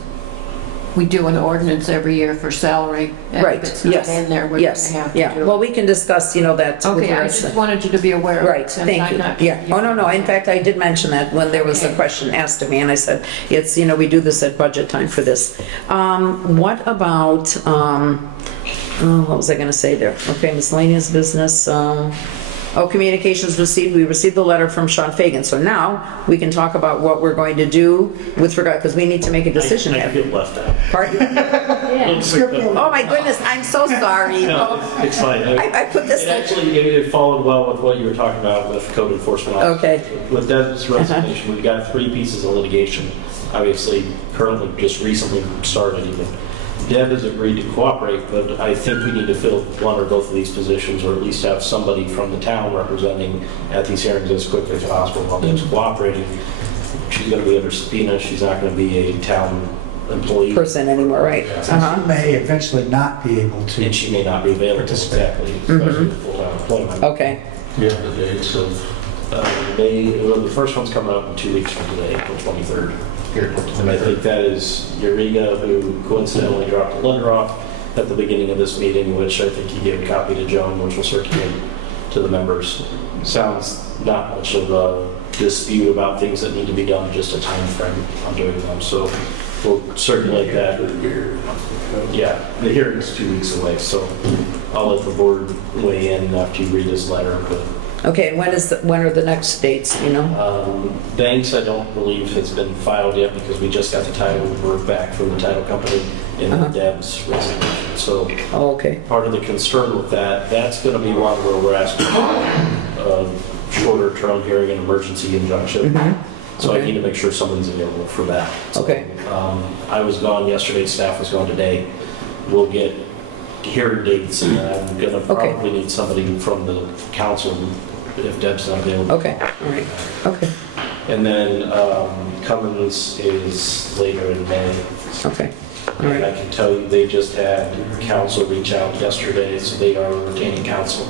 We do an ordinance every year for salary. and right, If it's not yes, in there, we're yes, gonna have to yeah. do Well, it. we can discuss, you know, that. with Okay, I regards to- just wanted you to be aware of it. Right, since thank I'm you. not- Yeah. Oh, no. In fact, I did mention that when there was a Okay. question asked of me, and I said, it's, you know, we do this at budget time for this. What about, what was I gonna say there? Okay, miscellaneous business, communications received, we received the letter from Sean Fagan, so now we can talk about what we're going to do with regard, because we need to make a decision I here. feel left out. Pardon? Oh, my goodness, I'm so sorry. No, it's fine. I put this. It actually, it followed well with what you were talking about with code enforcement officers. Okay. With Deb's resignation, we've got 3 pieces of litigation, obviously currently just recently started even. Deb has agreed to cooperate, but I think we need to fill 1 or both of these positions, or at least have somebody from the town representing at these hearings as quickly as possible while Deb's cooperating. She's going to be under subpoena, she's not going to be a town employee. Person anymore, right? Uh-huh. You may eventually not be able to. And she may not be available, exactly, especially with full-time employment. Okay, Yeah, the dates of May, well, the first one's coming up in 2 weeks from today, April 23rd. And I think that is Eureka, who coincidentally dropped a letter off at the beginning of this meeting, which I think he gave a copy to Joan, which will circulate to the members. Sounds not much of a dispute about things that need to be done, just a time frame on doing them. So we'll circulate that. Yeah, the hearing's 2 weeks away, so I'll let the board weigh in after you read this letter. But okay, and when are the next dates, you know? Banks, I don't believe has been filed yet because we just got the title work back from the title company in Deb's resignation. So Oh, okay, part of the concern with that, that's going to be one where we're asking for a shorter term hearing and emergency injunction. So I Okay. need to make sure somebody's available for that. So, Okay. I was gone yesterday, staff was gone today. We'll get hearing dates, and I'm gonna Okay. probably need somebody from the council if Deb's not available. Okay, all right, okay, And then Cummins is later in May. okay, all And I right, can tell you, they just had council reach out yesterday, so they are retaining council.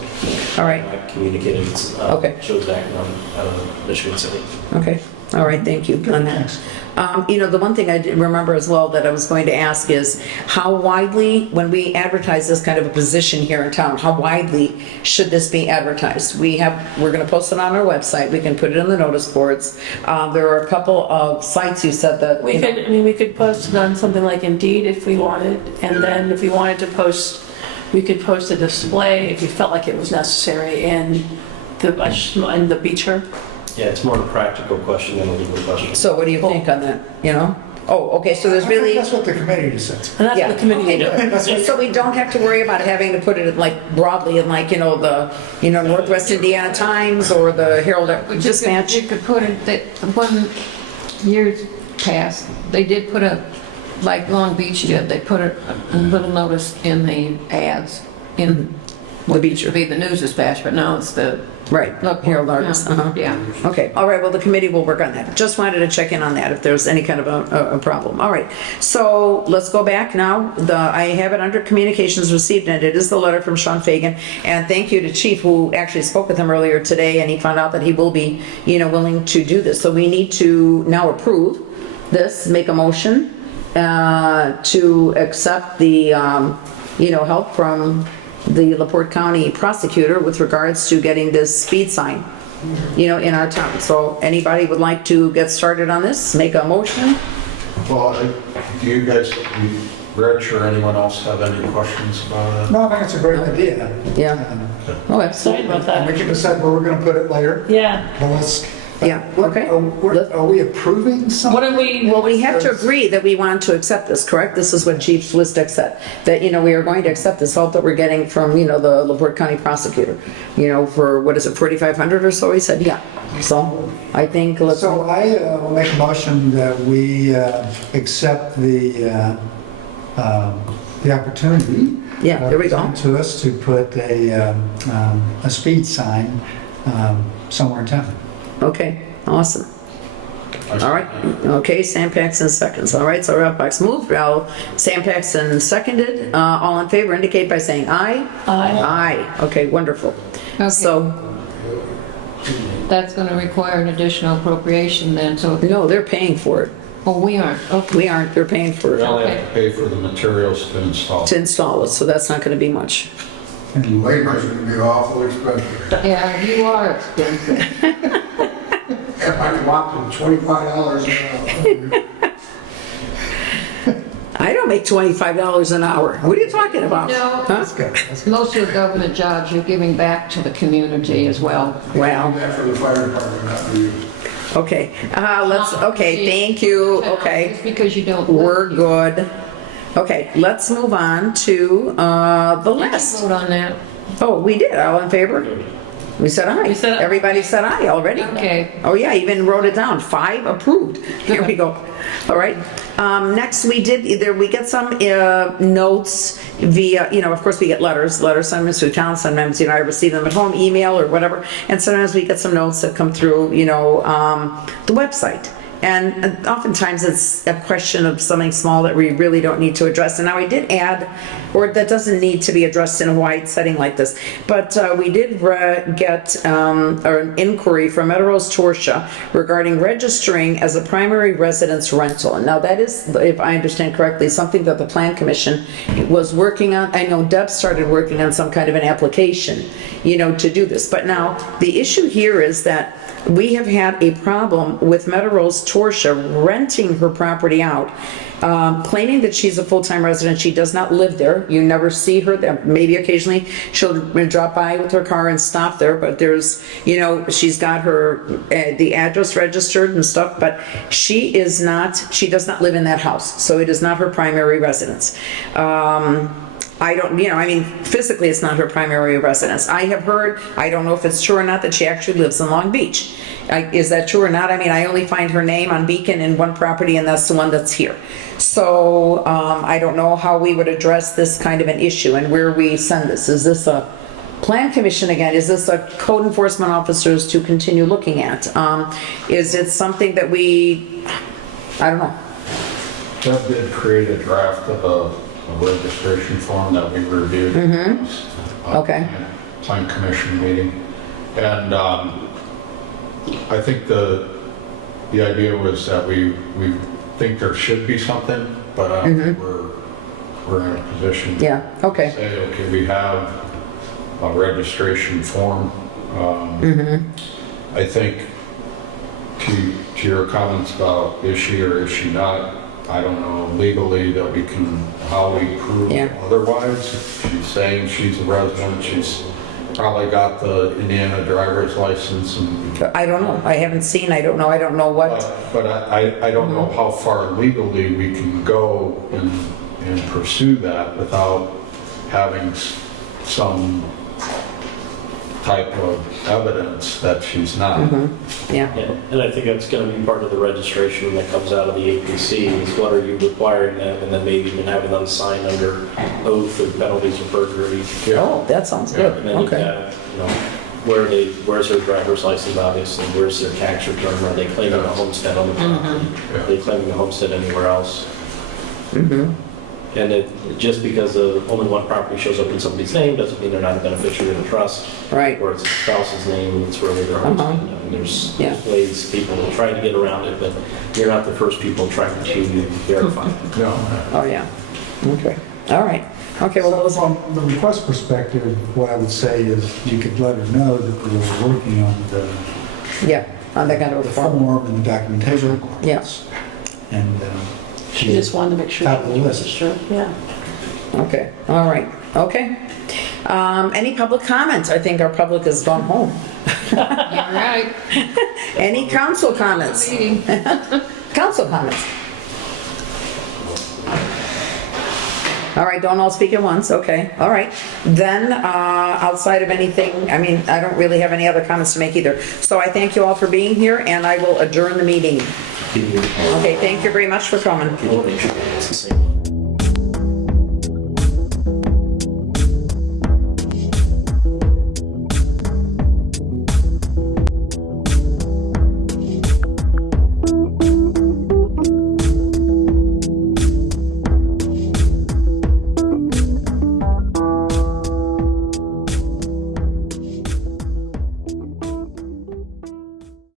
all right, I communicated, Okay. Joe Zachman, Michigan City. okay, all right, thank you on that. The one thing I did remember as well that I was going to ask is how widely, when we advertise this kind of a position here in town, how widely should this be advertised? We're gonna post it on our website, we can put it in the notice boards. There are a couple of sites you said that, We could post it on something like Indeed if we wanted, and then if we wanted to post, we could post a display if we felt like it was necessary in the Beecher. Yeah, it's more a practical question than a legal question. so what do you think on that, Oh, okay, so there's I think really, that's what the committee decides. And that's yeah. what the committee Okay, will do. good. So we don't have to worry about having to put it in like broadly in like, the, Northwest Indiana Times or the Herald Dispatch? You could put it, that one years past, they did put like Long Beach did, they put a little notice in the ads in The Beecher. to be the News Dispatch, but now it's the Right, Herald Argus, uh-huh. Yeah. Okay, all right, well, the committee will work on that. Just wanted to check in on that if there's any kind of a problem. All right, so let's go back now. I have it under communications received, and it is the letter from Sean Fagan. And thank you to Chief, who actually spoke with him earlier today, and he found out that he will be, willing to do this. So we need to now approve this, make a motion to accept the, help from the LaPorte County prosecutor with regards to getting this speed sign, in our town. So anybody would like to get started on this, make a motion? Well, do you guys, Rich or anyone else have any questions about it? No, I think it's a great idea. Yeah. Oh, Sorry absolutely. about And we that. can decide where we're gonna put it later. Yeah. But let's. Yeah, okay. Are we approving something? What are we? Well, we have to agree that we want to accept this, correct? This is what Chief Swistek said, that, we are going to accept this help that we're getting from, the LaPorte County prosecutor, for, what is it, 4,500 or so, he said, yeah. So, I think, let's, So I will make a motion that we accept the opportunity. Yeah, there we go. presented to us to put a speed sign somewhere in town. okay, awesome. All right, okay, Sam Paxton seconds. All right, so Ralph Box moved, Sam Paxton seconded. All in favor indicate by saying aye. Aye. Aye, okay, wonderful. Okay. So, That's going to require an additional appropriation then, so, no, they're paying for it. oh, we aren't, okay. We aren't, they're paying for We it only have to pay for the materials to install. to install it, so that's not gonna be much. And labor's gonna be awful expensive. Yeah, you are expensive. If I walked to $25 an hour. I don't make $25 an hour. What are you talking about? No. Huh? That's good. Most of the government jobs, you're giving back to the community as well. Wow. That for the fire department, not for you. Okay, okay, thank you, okay. Just because you don't. We're good. Okay, let's move on to, the Let's list. vote on that. Oh, we did, all in favor? We said aye. We said aye. Everybody said aye already. Okay. Oh, yeah, even wrote it down, 5 approved. Here we go. All right, next we get some notes via, of course we get letters sometimes through town, sometimes, I receive them at home, email or whatever, and sometimes we get some notes that come through, the website. And oftentimes it's a question of something small that we really don't need to address. And now I did add, or that doesn't need to be addressed in a wide setting like this, but we did get an inquiry from Meadowrose Torsha regarding registering as a primary residence rental. And now that is, if I understand correctly, something that the Plan Commission was working on. I know Deb started working on some kind of an application, to do this. But now the issue here is that we have had a problem with Meadowrose Torsha renting her property out, claiming that she's a full-time resident. She does not live there. You never see her there. Maybe occasionally she'll drop by with her car and stop there, but there's, she's got her, the address registered and stuff, but she does not live in that house. So it is not her primary residence. I don't, I mean, physically, it's not her primary residence. I have heard, I don't know if it's true or not, that she actually lives in Long Beach. Is that true or not? I mean, I only find her name on Beacon in one property, and that's the one that's here. So, I don't know how we would address this kind of an issue and where we send this. Is this a Plan Commission again? Is this a code enforcement officers to continue looking at? Is it something that I don't know. Deb did create a draft of a registration form that we reviewed. Okay. Plan Commission meeting. And I think the idea was that we think there should be something, but I don't think we're in a position Yeah, okay. to say, okay, we have a registration form. I think to your comments about is she or is she not, I don't know legally that we can, how we prove otherwise. If she's saying she's a resident, she's probably got the Indiana driver's license. And I don't know. I haven't seen, I don't know what. But I don't know how far legally we can go and pursue that without having some type of evidence that she's not. Yeah. And I think that's going to be part of the registration that comes out of the APC is what are you requiring them, and then maybe even having them sign under oath and penalties of perjury. Oh, that sounds good. And then you've Okay. got, where's their driver's license, obviously, where's their tax return, are they claiming a homestead on the property? Are they claiming a homestead anywhere else? And just because only one property shows up in somebody's name doesn't mean they're not a beneficiary of the trust. Right. Or it's a spouse's name, it's really their homestead. I mean, there's ways people will try to get around it, but you're not the first people trying to verify. No. Oh, yeah. Okay. All right. Okay, well, So from the request perspective, what I would say is you could let her know that we were working on the on that kind of a form. form and the documentation requirements. And She just wanted to make sure Top of the she was list. sure. Yeah. Okay. All right. Okay. Any public comments? I think our public has gone home. All right. Any council comments? Meeting. Council comments? All right, don't all speak at once, okay, all right. Then, outside of anything, I mean, I don't really have any other comments to make either. So I thank you all for being here, and I will adjourn the meeting. Okay, thank you very much for coming. People make sure it's the same one.